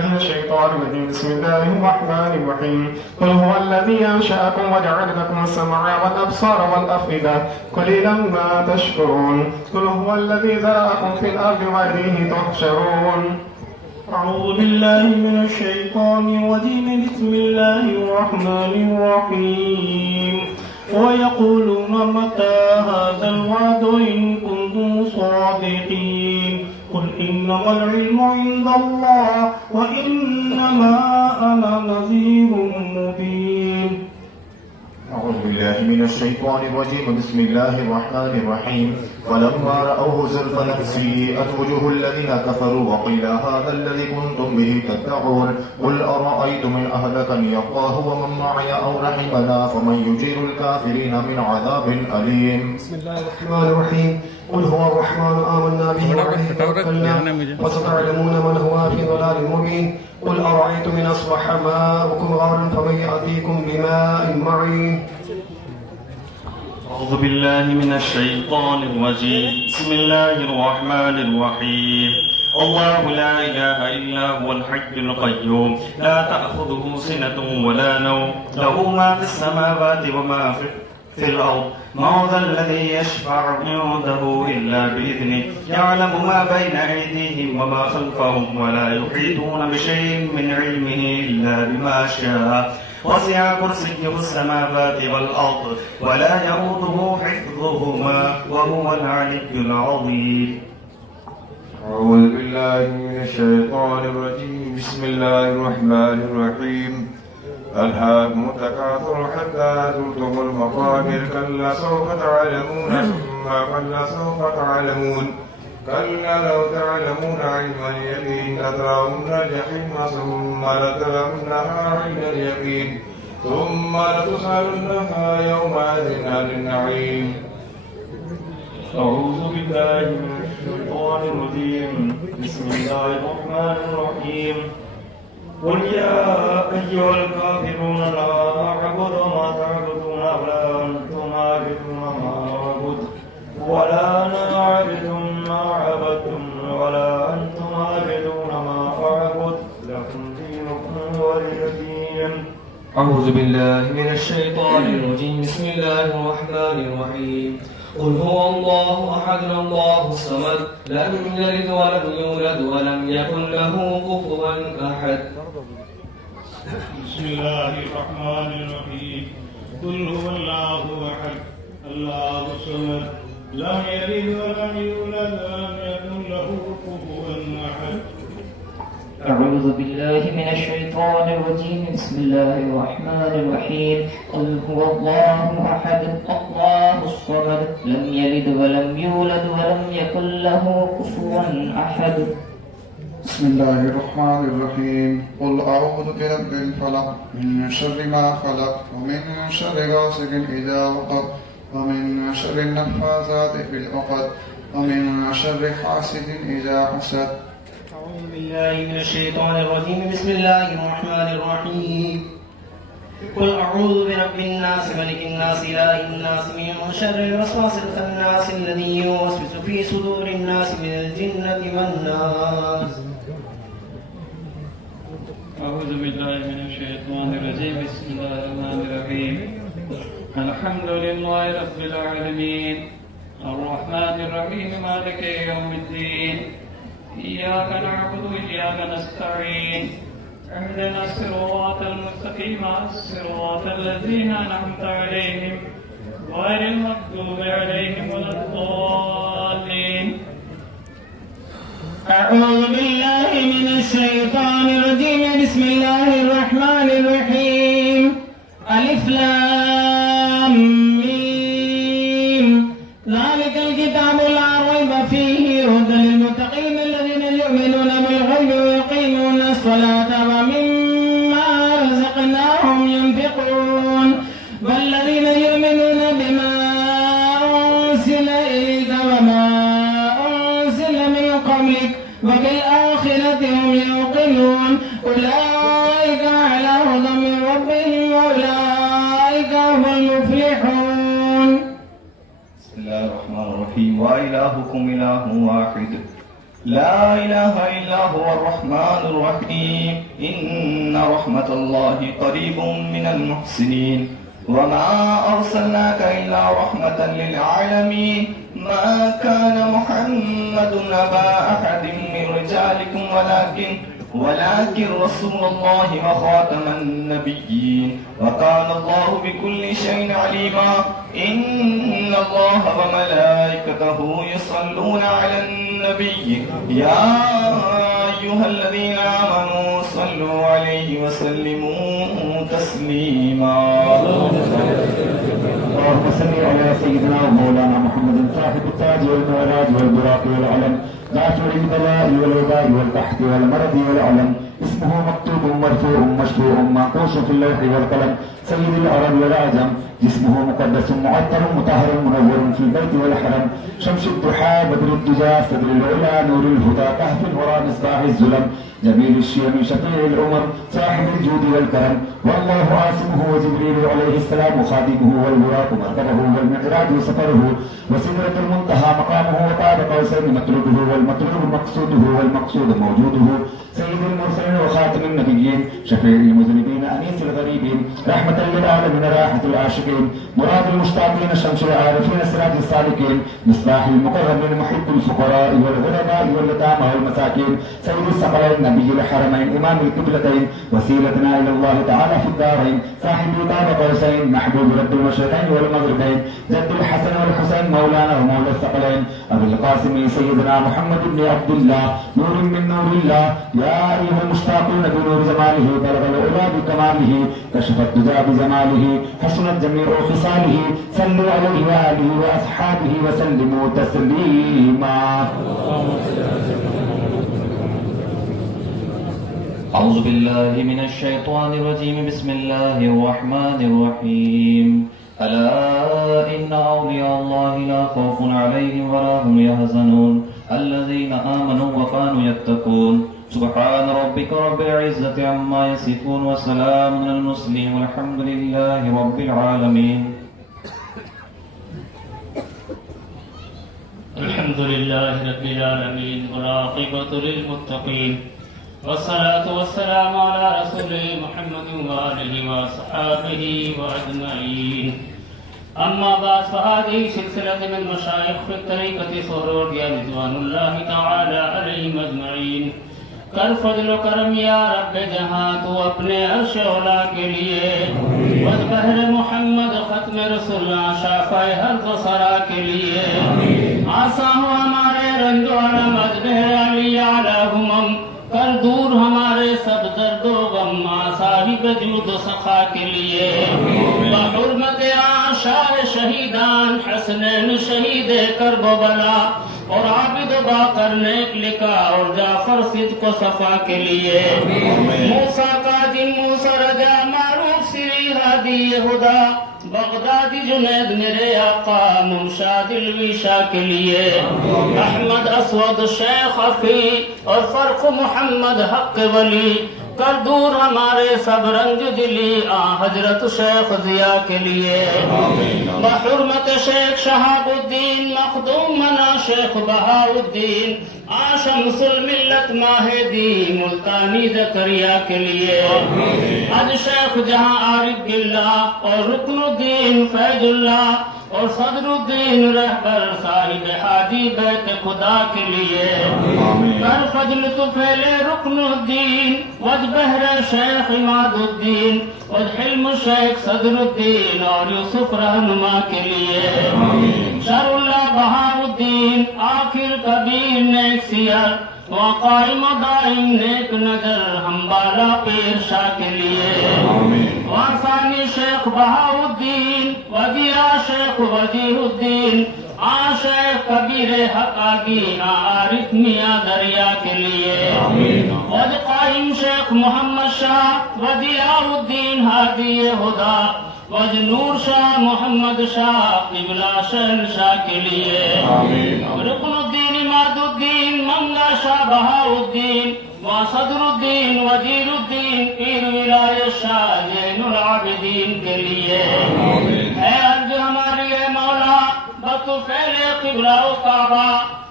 من الشيطان الرجيم. بسم الله الرحمن الرحيم. قل هو الذي أنشأكم وجعل لكم السمع والأبصار والأفئدة قليلا ما تشكرون. قل هو الذي ذرأكم في الأرض وإليه تحشرون. أعوذ بالله من الشيطان الرجيم. بسم الله الرحمن الرحيم. ويقولون متى هذا الوعد إن كنتم صادقين. قل إنما العلم عند الله وإنما أنا نذير مبين. أعوذ بالله من الشيطان الرجيم. بسم الله الرحمن الرحيم. فلما رأوه زلفا سيئت وجوه الذين كفروا وقيل هذا الذي كنتم به تدعون. قل أرأيتم إن أهلكني الله ومن معي أو رحمنا فمن يجير الكافرين من عذاب أليم. بسم الله الرحمن الرحيم. قل هو الرحمن آمنا به وعليه توكلنا وستعلمون من هو في ضلال مبين. قل أرأيتم إن أصبح ماؤكم غورا فمن يأتيكم بماء معين. أعوذ بالله من الشيطان الرجيم. بسم الله الرحمن الرحيم. الله لا إله إلا هو الحي القيوم لا تأخذه سنة ولا نوم له ما في السماوات وما في الأرض. ما ذا الذي يشفع عنده إلا بإذنه يعلم ما بين أيديهم وما خلفهم ولا يحيطون بشيء من علمه إلا بما شاء. وسع كرسيه السماوات والأرض ولا يؤوده حفظهما وهو العلي العظيم. أعوذ بالله من الشيطان الرجيم. بسم الله الرحمن الرحيم. ألهاكم التكاثر حتى زرتم المقابر كلا سوف تعلمون ثم كلا سوف تعلمون كلا لو تعلمون علم اليقين لترون الجحيم ثم لترونها عين اليقين ثم لتسألنها يومئذ عن النعيم. أعوذ بالله من الشيطان الرجيم. بسم الله الرحمن الرحيم. قل يا أيها الكافرون لا أعبد ما تعبدون ولا أنتم عابدون ما أعبد ولا أنا عابد ما عبدتم ولا أنتم عابدون ما أعبد لكم دينكم ولي دين. أعوذ بالله من الشيطان الرجيم. بسم الله الرحمن الرحيم. قل هو الله أحد الله الصمد لم يلد ولم يولد ولم يكن له كفوا أحد. بسم الله الرحمن الرحيم. قل هو الله أحد الله الصمد لم يلد ولم يولد ولم يكن له كفوا أحد. أعوذ بالله من الشيطان الرجيم. بسم الله الرحمن الرحيم. قل هو الله أحد الله الصمد لم يلد ولم يولد ولم يكن له كفوا أحد. بسم الله الرحمن الرحيم. قل أعوذ برب الفلق من شر ما خلق ومن شر غاسق إذا وقب ومن شر النفاثات في العقد ومن شر حاسد إذا حسد. أعوذ بالله من الشيطان الرجيم. بسم الله الرحمن الرحيم. قل أعوذ برب الناس ملك الناس إله الناس من شر الوسواس الخناس الذي يوسوس في صدور الناس من الجنة والناس. أعوذ بالله من الشيطان الرجيم. بسم الله الرحمن الرحيم. الحمد لله رب العالمين الرحمن الرحيم مالك يوم الدين إياك نعبد وإياك نستعين اهدنا الصراط المستقيم صراط الذين أنعمت عليهم غير المغضوب عليهم ولا الضالين. أعوذ بالله من الشيطان الرجيم. بسم الله الرحمن الرحيم. ألف لام ميم ذلك الكتاب لا ريب فيه هدى للمتقين الذين يؤمنون بالغيب ويقيمون الصلاة ومما رزقناهم ينفقون والذين يؤمنون بما أنزل إليك وما أنزل من قبلك وبالآخرة هم يوقنون أولئك على هدى من ربهم وأولئك هم المفلحون. بسم الله الرحمن الرحيم. وإلهكم إله واحد لا إله إلا هو الرحمن الرحيم. إن رحمة الله قريب من المحسنين. وما أرسلناك إلا رحمة للعالمين. ما كان محمد أبا أحد من رجالكم ولكن رسول الله وخاتم النبيين وكان الله بكل شيء عليما. إن الله وملائكته يصلون على النبي يا أيها الذين آمنوا صلوا عليه وسلموا تسليما. اللهم صل على سيدنا ومولانا محمد صاحب التاج والمعراج والبراق والعلم دافع البلاء والوباء والقحط والمرض والعلم. اسمه مكتوب مرفوع مشفوع منقوش في اللوح والقلم. سيد العرب والعجم. جسمه مقدس معطر مطهر منور في البيت والحرم. شمس الضحى بدر الدجى صدر العلا نور الهدى كهف الورى مصباح الظلم. جميل الشيم شفيع الأمم صاحب الجود والكرم. والله عاصمه وجبريل عليه السلام خادمه والبراق مركبه والمعراج سفره وسدرة المنتهى مقامه وقاب قوسين مطلوبه والمطلوب مقصوده والمقصود موجوده. سيد المرسلين وخاتم النبيين شفيع المذنبين أنيس الغريبين رحمة للعالمين راحة العاشقين مراد المشتاقين شمس العارفين سراج السالكين مصباح المقربين محب الفقراء والغرباء واليتامى والمساكين. سيد الثقلين نبي الحرمين إمام القبلتين وسيلتنا إلى الله تعالى في الدارين. صاحب قاب قوسين محبوب رب المشرقين والمغربين. جد الحسن والحسين مولانا ومولى الثقلين أبي القاسم سيدنا محمد بن عبد الله نور من نور الله. يا أيها المشتاقون بنور جماله بلغ العلا بكماله كشف الدجى بجماله حسنت جميع خصاله. صلوا عليه وآله وأصحابه وسلموا تسليما. أعوذ بالله من الشيطان الرجيم. بسم الله الرحمن الرحيم. ألا إن أولياء الله لا خوف عليهم ولا هم يحزنون الذين آمنوا وكانوا يتقون. سبحان ربك رب العزة عما يصفون وسلام على المرسلين والحمد لله رب العالمين. الحمد لله رب العالمين والعاقبة للمتقين والصلاة والسلام على رسوله محمد وآله وصحابه وأجمعين. أما بعد فهذه سلسلة من مشايخ في الطريقة سرورية رضوان الله تعالى عليهم أجمعين. کر فضل و کرم یا رب جہاں تو اپنے عرش اولا کے لیے وذبحر محمد ختم رسول شافع ہر دو سرا کے لیے آساں ہو ہمارے رنج و علم اجبہر علی علی ہمم کر دور ہمارے سب درد و غم صاحب جود و سخا کے لیے بحرمت عاشاء شہیدان حسنین شہید کرب و بلا اور عابد و باقر نیک لکھا اور جعفر صدق و صفا کے لیے موسیٰ قادم موسیٰ رجا معروف سری ہادی ہدا بغدادی جنید میرے آقا ممشاد الویشا کے لیے احمد اسود شیخ افی اور فرق محمد حق ولی کر دور ہمارے سب رنج دلی حضرت شیخ ضیاء کے لیے بحرمت شیخ شہاب الدین مخدوم منا شیخ بہاء الدین شمس الملت ماہدی ملتانی زکریا کے لیے حج شیخ جہاں عارف باللہ اور رکن الدین فیض اللہ اور صدر الدین رہبر صاحب حاجی بیت خدا کے لیے کر فضل تو پھیلے رکن الدین وجبہر شیخ عماد الدین وحلم شیخ صدر الدین اور یوسف رہنما کے لیے شر اللہ بہاء الدین آخر کبیر نیک سیر وقائم دائم نیک نظر ہمبالا پیر شاہ کے لیے وارثانی شیخ بہاء الدین وزیرہ شیخ وزیر الدین شیخ کبیر حق آگی عارف میاں دریا کے لیے وز قائم شیخ محمد شاہ وزیرہ الدین ہادی ہدا وج نور شاہ محمد شاہ قبلہ شہنشاہ کے لیے رکن الدین عماد الدین منگا شاہ بہاؤدین و صدر الدین وزیر الدین پیر ولایت شاہ زین العابدین کے لیے اے عرض ہماری اے مولا بطفیل قبلہ و کعبہ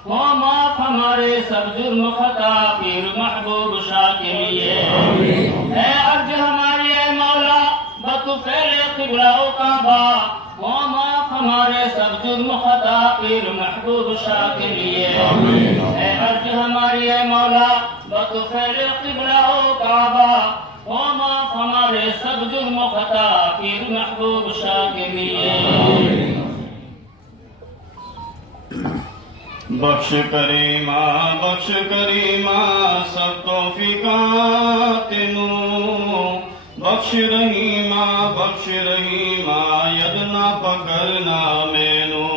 و معاف ہمارے سب جرم خطا پیر محبوب شاہ کے لیے اے عرض ہماری اے مولا بطفیل قبلہ و کعبہ و معاف ہمارے سب جرم خطا پیر محبوب شاہ کے لیے اے عرض ہماری اے مولا بطفیل قبلہ و کعبہ و معاف ہمارے سب جرم خطا پیر محبوب شاہ کے لیے بخش کریمہ سب توفیقات نو بخش رحیمہ یدنا پکڑنا مینو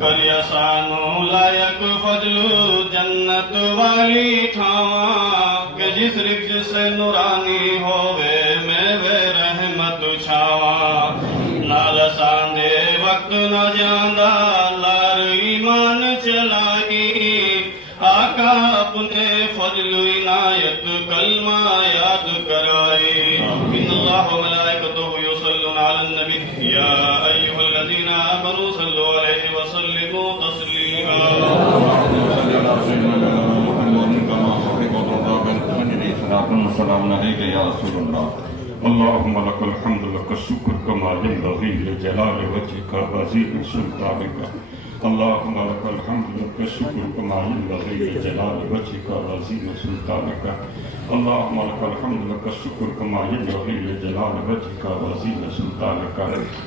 کری اسانو لائق فضل جنت والی ٹھاواں کہ جس رکھ سے نورانی ہووے میں وے رحمت چھاواں نال ساندے وقت نہ جاندا لار ایمان چلائی آقا اپنے فضل عنایت کلمہ یاد کرائی ان اللہ و ملائکتہ یصلون علی النبی یا ایھا الذین آمنوا صلوا علیہ وسلموا تسلیما السلام علیکم یا رسول اللہ اللهم لك الحمد لك الشكر كما ينبغي لجلال وجهك وعظيم سلطانك اللهم لك الحمد لك الشكر كما ينبغي لجلال وجهك وعظيم سلطانك اللهم لك الحمد لك الشكر كما ينبغي لجلال وجهك وعظيم سلطانك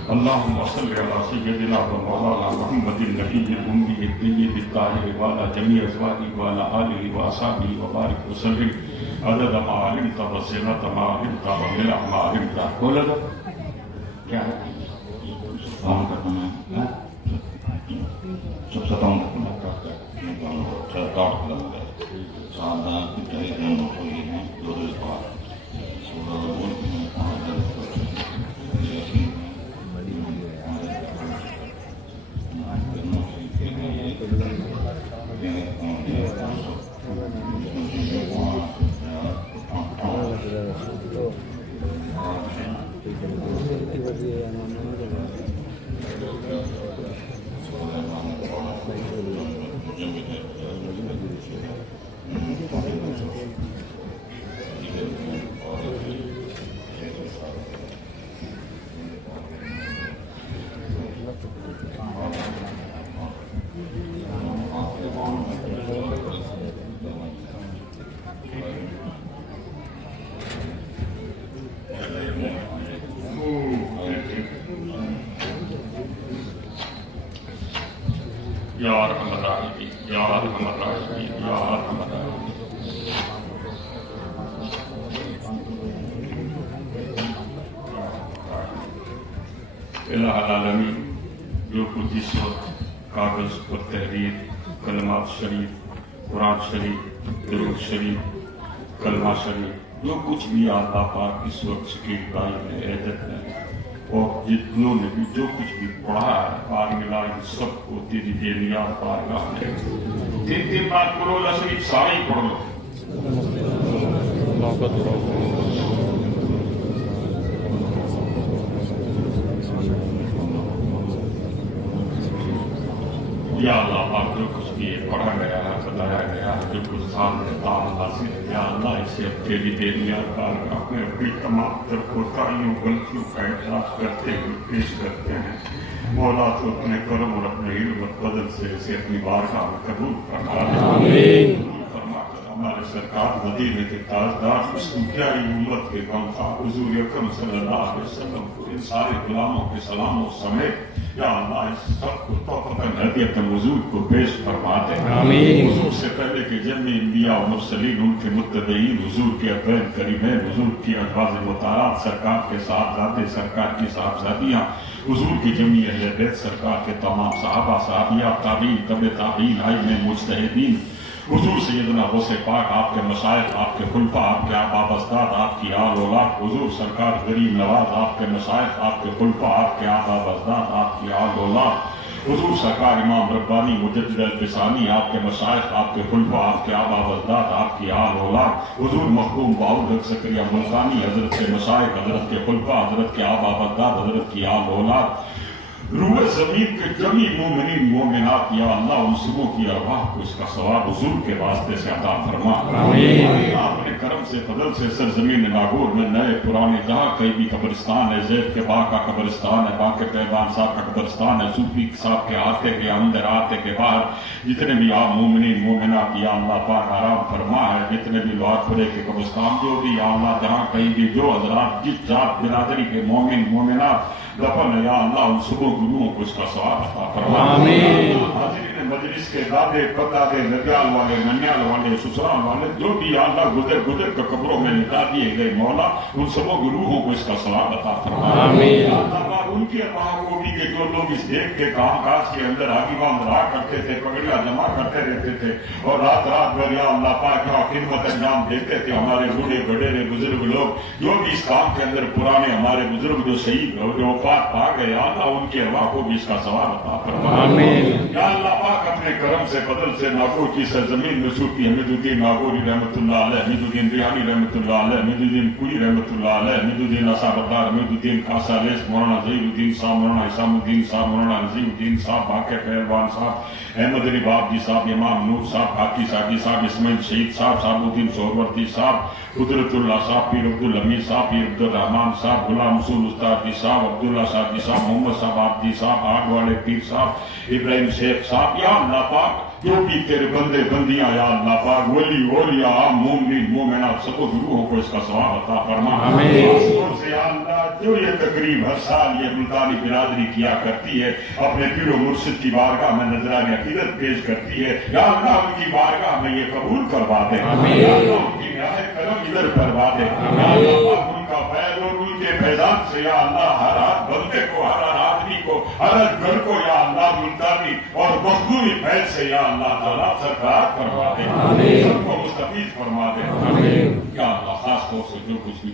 اللهم صل على سيدنا ومولانا محمد النبي الأمي الطيب الطاهر وعلى جميع أزواجه وعلى آله وأصحابه وبارك وسلم عدد ما علمت وزنة ما علمت وملء ما علمت بولا دو کیا ہے کام کرنا ہے سب ستاؤں کرنا کرتا ہے کاٹ کرنا ہے سادہ کتنے دن ہوئی ہیں دو روز بعد یا ارحم الراحمین یا ارحم الراحمین یا ارحم الراحمین الہ العالمین جو کچھ اس وقت کاغذ پر تحریر کلمات شریف قرآن شریف درود شریف کلمہ شریف جو کچھ بھی اللہ پاک اس وقت شکیل بھائی نے عیدت میں اور جتنوں نے بھی جو کچھ بھی پڑھا ہے پار ملا ان سب کو تیری بے نیاز بارگاہ میں تین بار کرو اللہ شریف سارے ہی پڑھ لو یا اللہ پاک جو کچھ بھی پڑھا گیا ہے بتایا گیا ہے جو کچھ سامنے کام حاصل ہے یا اللہ اسے تیری بے نیاز بارگاہ میں اپنی تمام تر کوتاہیوں غلطیوں کا اعتراف کرتے ہوئے پیش کرتے ہیں مولا تو اپنے کرم اور اپنے علم و فضل سے اسے اپنی بارگاہ میں قبول فرما ہمارے سرکار مدینے کے تاجدار اس کی پیاری امت کے غم خواہ حضور اکرم صلی اللہ علیہ وسلم کو ان سارے غلاموں کے سلاموں سمیت یا اللہ اس سب کو توفیق ہدیت حضور کو پیش فرما دے حضور سے پہلے کے جمع انبیاء و مرسلین ان کے متبعین حضور کے ابین کریمین حضور کی ازواج مطہرات سرکار کے صاحبزادے سرکار کی صاحبزادیاں حضور کی جمعی اہل بیت سرکار کے تمام صحابہ صحابیات تابعین تبع تابعین ائمہ مجتہدین हुजूर सैयदना गौसे पाक, आपके मशाइख, आपके खुलफा, आपके आबाब अजदाद, आपकी आल औलाद, हुजूर सरकार गरीब नवाज, आपके मशाइख, आपके खुलफा, आपके आबाब अजदाद, आपकी आल औलाद, हुजूर सरकार इमाम रब्बानी मुजद्दिद अल-फिसानी, आपके मशाइख, आपके खुलफा, आपके आबाब अजदाद, आपकी आल औलाद, हुजूर मखदूम बाउल हक सकरिया मुल्तानी, हजरत के मशाइख, हजरत के खुलफा, हजरत के आबाब अजदाद, हजरत की आल औलाद, रूह ज़मीन के जमी मोमिनीन मोमिनात, या अल्लाह उन सबों की अरवाह को इसका सवाब हुजूर के वास्ते से अता फरमा। अपने करम से फजल से सरजमीन नागौर में नए पुराने जहाँ कहीं भी कब्रिस्तान है, ज़ैद के बा का कब्रिस्तान है, बाके पैबान साहब का कब्रिस्तान है, सूफी साहब के आते के अंदर आते के बाहर जितने भी आप मोमिनीन मोमिनात या अल्लाह पाक आराम फरमा है, जितने भी लोहारपुरे के कब्रिस्तान जो भी या अल्लाह जहाँ कहीं भी जो हजरात जिस जात बिरादरी के मोमिन मोमिनात दफन है, या अल्लाह उन सबों गुरुओं को इसका सवाब अता फरमा। हाज़रीन मजलिस के दादे पतादे नदियाल वाले नन्याल वाले ससुराल वाले जो भी या अल्लाह गुजर गुजर के कब्रों में लिटा दिए गए, मौला उन सबों गुरुओं को इसका सवाब अता फरमा। उनके अरवाह भी के जो लोग इस देख के काम काज के अंदर आगीवान रहा करते थे, पगड़ियां जमा करते रहते थे और रात रात भर या अल्लाह पाक का खिदमत अंजाम देते थे, हमारे बूढ़े बड़ेरे बुजुर्ग लोग जो भी इस काम के अंदर पुराने हमारे बुजुर्ग जो शहीद जो वफात पा गए, या अल्लाह उनके अरवाह को भी इसका सवाब अता फरमा। या अल्लाह पाक अपने करम से फजल से नागौर की सरजमीन में सूफी हमीदुद्दीन नागौरी रहमतुल्लाह अलैह, हमीदुद्दीन रिहानी रहमतुल्लाह अलैह, हमीदुद्दीन कुली रहमतुल्लाह अलैह, हमीदुद्दीन असाबदार, हमीदुद्दीन खासालेस, मौलाना ज़हीरुद्दीन साहब, मौलाना इसामुद्दीन साहब, मौलाना नज़ीरुद्दीन साहब, बाके पहलवान साहब, अहमद अली बाबजी साहब, इमाम नूर साहब, हाकी साकी साहब, इस्माइल शहीद साहब, साबुद्दीन सोहरवर्दी साहब, कुदरतुल्लाह साहब, पीर अब्दुल हमीद साहब, पीर अब्दुल रहमान साहब, गुलाम रसूल उस्ताद साहब, अब्दुल्ला सादी साहब, मोहम्मद साहब आबदी साहब, आग वाले पीर साहब, इब्राहिम शेख साहब, या अल्लाह पाक जो भी तेरे बंदे बंदियां या अल्लाह पाक वली ओलिया मोमिन मोमिनात सबको गुरुओं को इसका सवाब अता फरमा। से या अल्लाह जो ये तकरीब हर साल ये मुल्तानी बिरादरी किया करती है, अपने पीरो मुर्शिद की बारगाह में नजराने अकीदत पेश करती है, या अल्लाह उनकी बारगाह में ये कबूल करवा दे, उनकी निहायत करम इधर करवा दे, उनका फैज और उनके फैजान से या अल्लाह हर बंदे को, हर आदमी को, हर घर को या अल्लाह मुल्तानी और मखदूमी फैज से या अल्लाह ताला सरकार करवा दे, सबको मुस्तफीज फरमा दे। या अल्लाह खास तौर से जो कुछ भी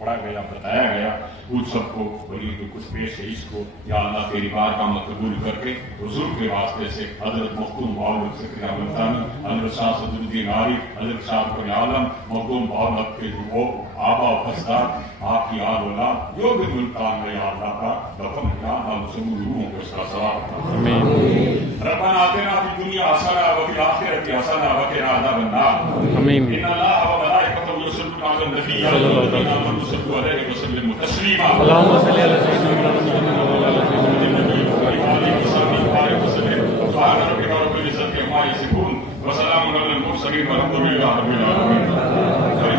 पढ़ा गया बताया गया उन सबको बड़ी जो कुछ पेश है इसको या अल्लाह तेरी बारगाह में कबूल करके हुजूर के वास्ते से हजरत मखदूम बाउल सकरिया मुल्तानी, हजरत शाह सदरुद्दीन आरिफ, हजरत शाह फखर आलम, मखदूम बाउल के जो आबा फसदार आपकी आल औलाद जो भी मुल्तान में या अल्लाह का दफन या अल्लाह सब गुरुओं को इसका सवाब। रब्बना आतिना फिद दुनिया हसना व फिल आखिरति हसना व क़िना अज़ाबन्नार। आमीन। इन्नल्लाह व मलाइकतहु युसल्लूना अलन नबी या अय्युहल्लज़ीना आमनू सल्लू अलैहि व सल्लिमू तस्लीमा। अल्लाहुम्मा सल्लि अला सय्यिदिना मुहम्मद व अला आलिहि व सल्लिम। सुब्हान रब्बिका रब्बिल इज्जति अम्मा यसिफून व सलामुन अलल मुरसलीन वल्हम्दुलिल्लाहि रब्बिल आलमीन।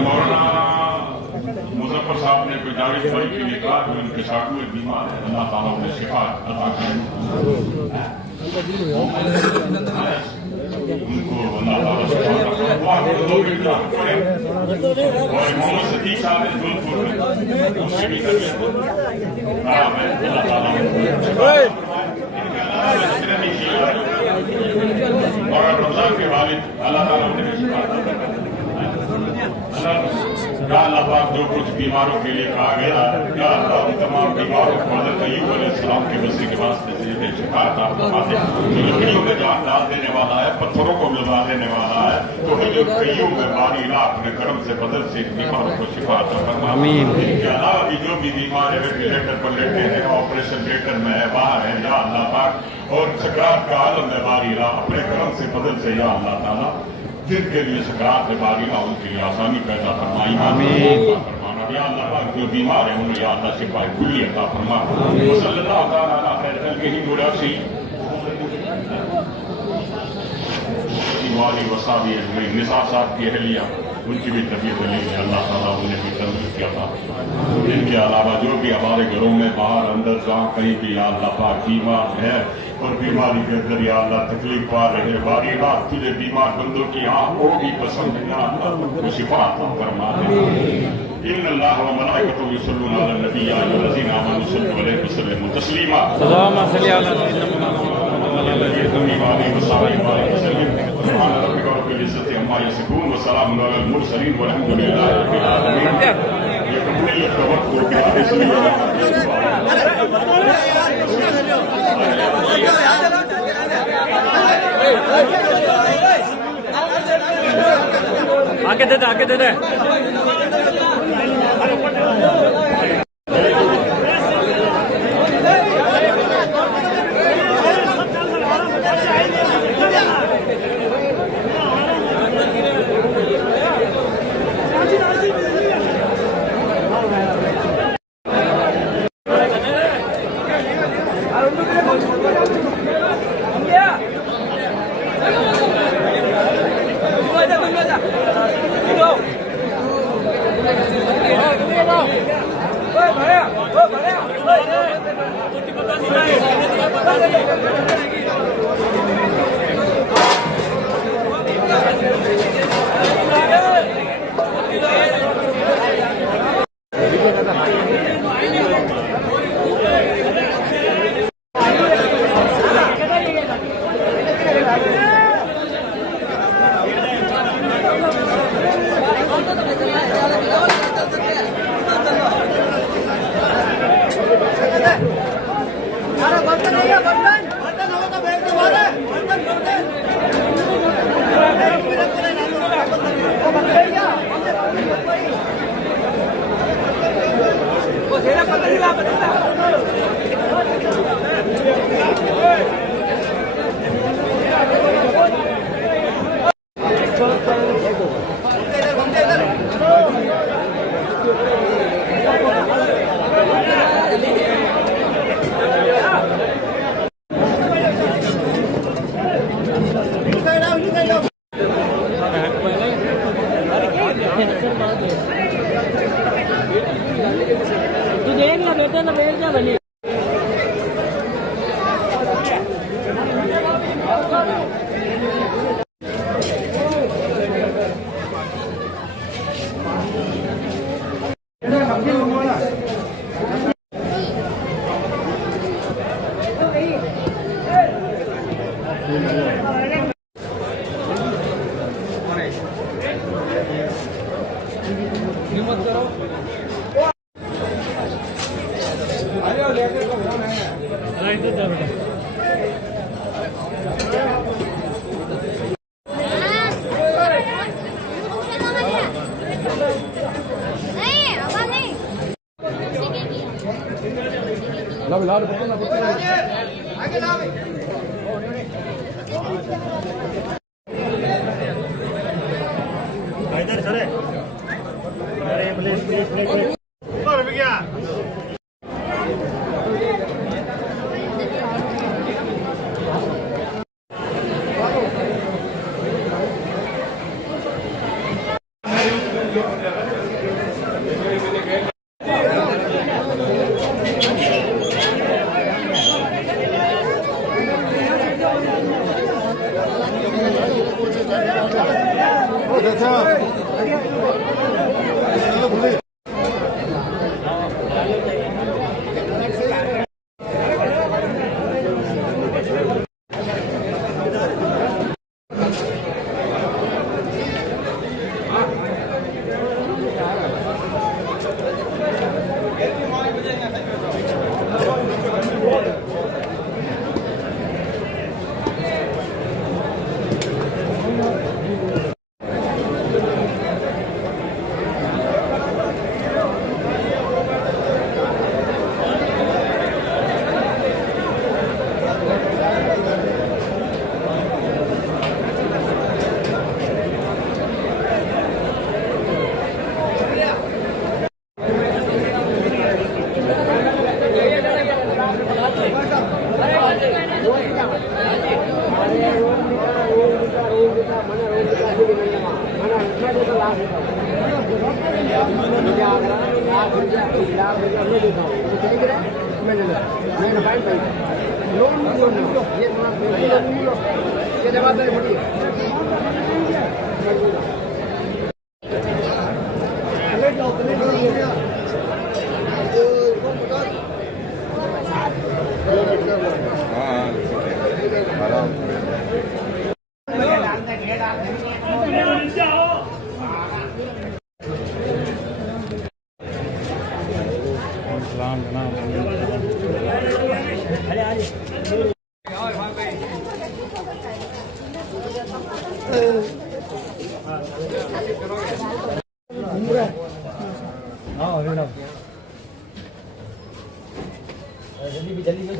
मौलाना मुज़फ्फर साहब ने कोई दाढ़ी पड़ी के लिए कहा कि उनके साथ में बीमार है, अल्लाह ताला उन्हें शिफा अता करे, उनको अल्लाह ताला शिफा करे। और मोहम्मद सदीक साहब ने जोधपुर में उससे भी तबीयत खराब है, अल्लाह ताला और रमजान के वालिद अल्लाह ताला उन्हें शिफा अता करे। या अल्लाह पाक जो कुछ बीमारों के लिए कहा गया, या अल्लाह उन तमाम बीमारों को हज़रत अय्यूब अलैहिस्सलाम के वसी के वास्ते से शिफा अता फरमा दे। जो लकड़ियों में जान डाल देने वाला है, पत्थरों को मिला देने वाला है, तो हज़रत अय्यूब में बारी इलाह अपने करम से बदल से बीमारों को शिफा अता फरमा। आमीन। इनके अलावा भी जो भी बीमार है वेंटिलेटर पर लेटे हैं, ऑपरेशन थिएटर में है, बाहर है, या अल्लाह पाक और सकरात का आलम में बारी इलाह अपने करम से बदल से या अल्लाह ताला जिनके लिए सकरात है बारी ना उनके लिए आसानी पैदा फरमाई। फरमाना या अल्लाह पाक जो बीमार है उन्हें या अल्लाह शिफा कुल्ली अता फरमा। सल्लल्लाहु तआला अला खैर खल्क़िही मुरासी वाली वसाबी अजमईन। निसार साहब की अहलिया उनकी भी तबीयत नहीं है, अल्लाह ताला उन्हें भी तंदुरुस्ती अता फरमा। इनके अलावा जो भी हमारे घरों में बाहर अंदर जहाँ कहीं भी या अल्लाह पाक बीमार है और बीमारी के अंदर या अल्लाह तकलीफ पा रहे, बारी रात तुझे बीमार बंदों की आँख को भी पसंद है, अल्लाह शिफा अता फरमा दे। इन्नल्लाह व मलाइकतहु युसल्लूना अलन नबी या अय्युहल्लज़ीना आमनू सल्लू अलैहि व सल्लिमू तस्लीमा। अल्लाहुम्मा सल्लि अला सय्यिदिना मुहम्मद व अला الذي يتمم عليه وصحبه وبارك وسلم سبحان ربك رب العزة عما يصفون وسلام على المرسلين والحمد لله رب العالمين. يكون لك توكل आगे दे दे जल्दी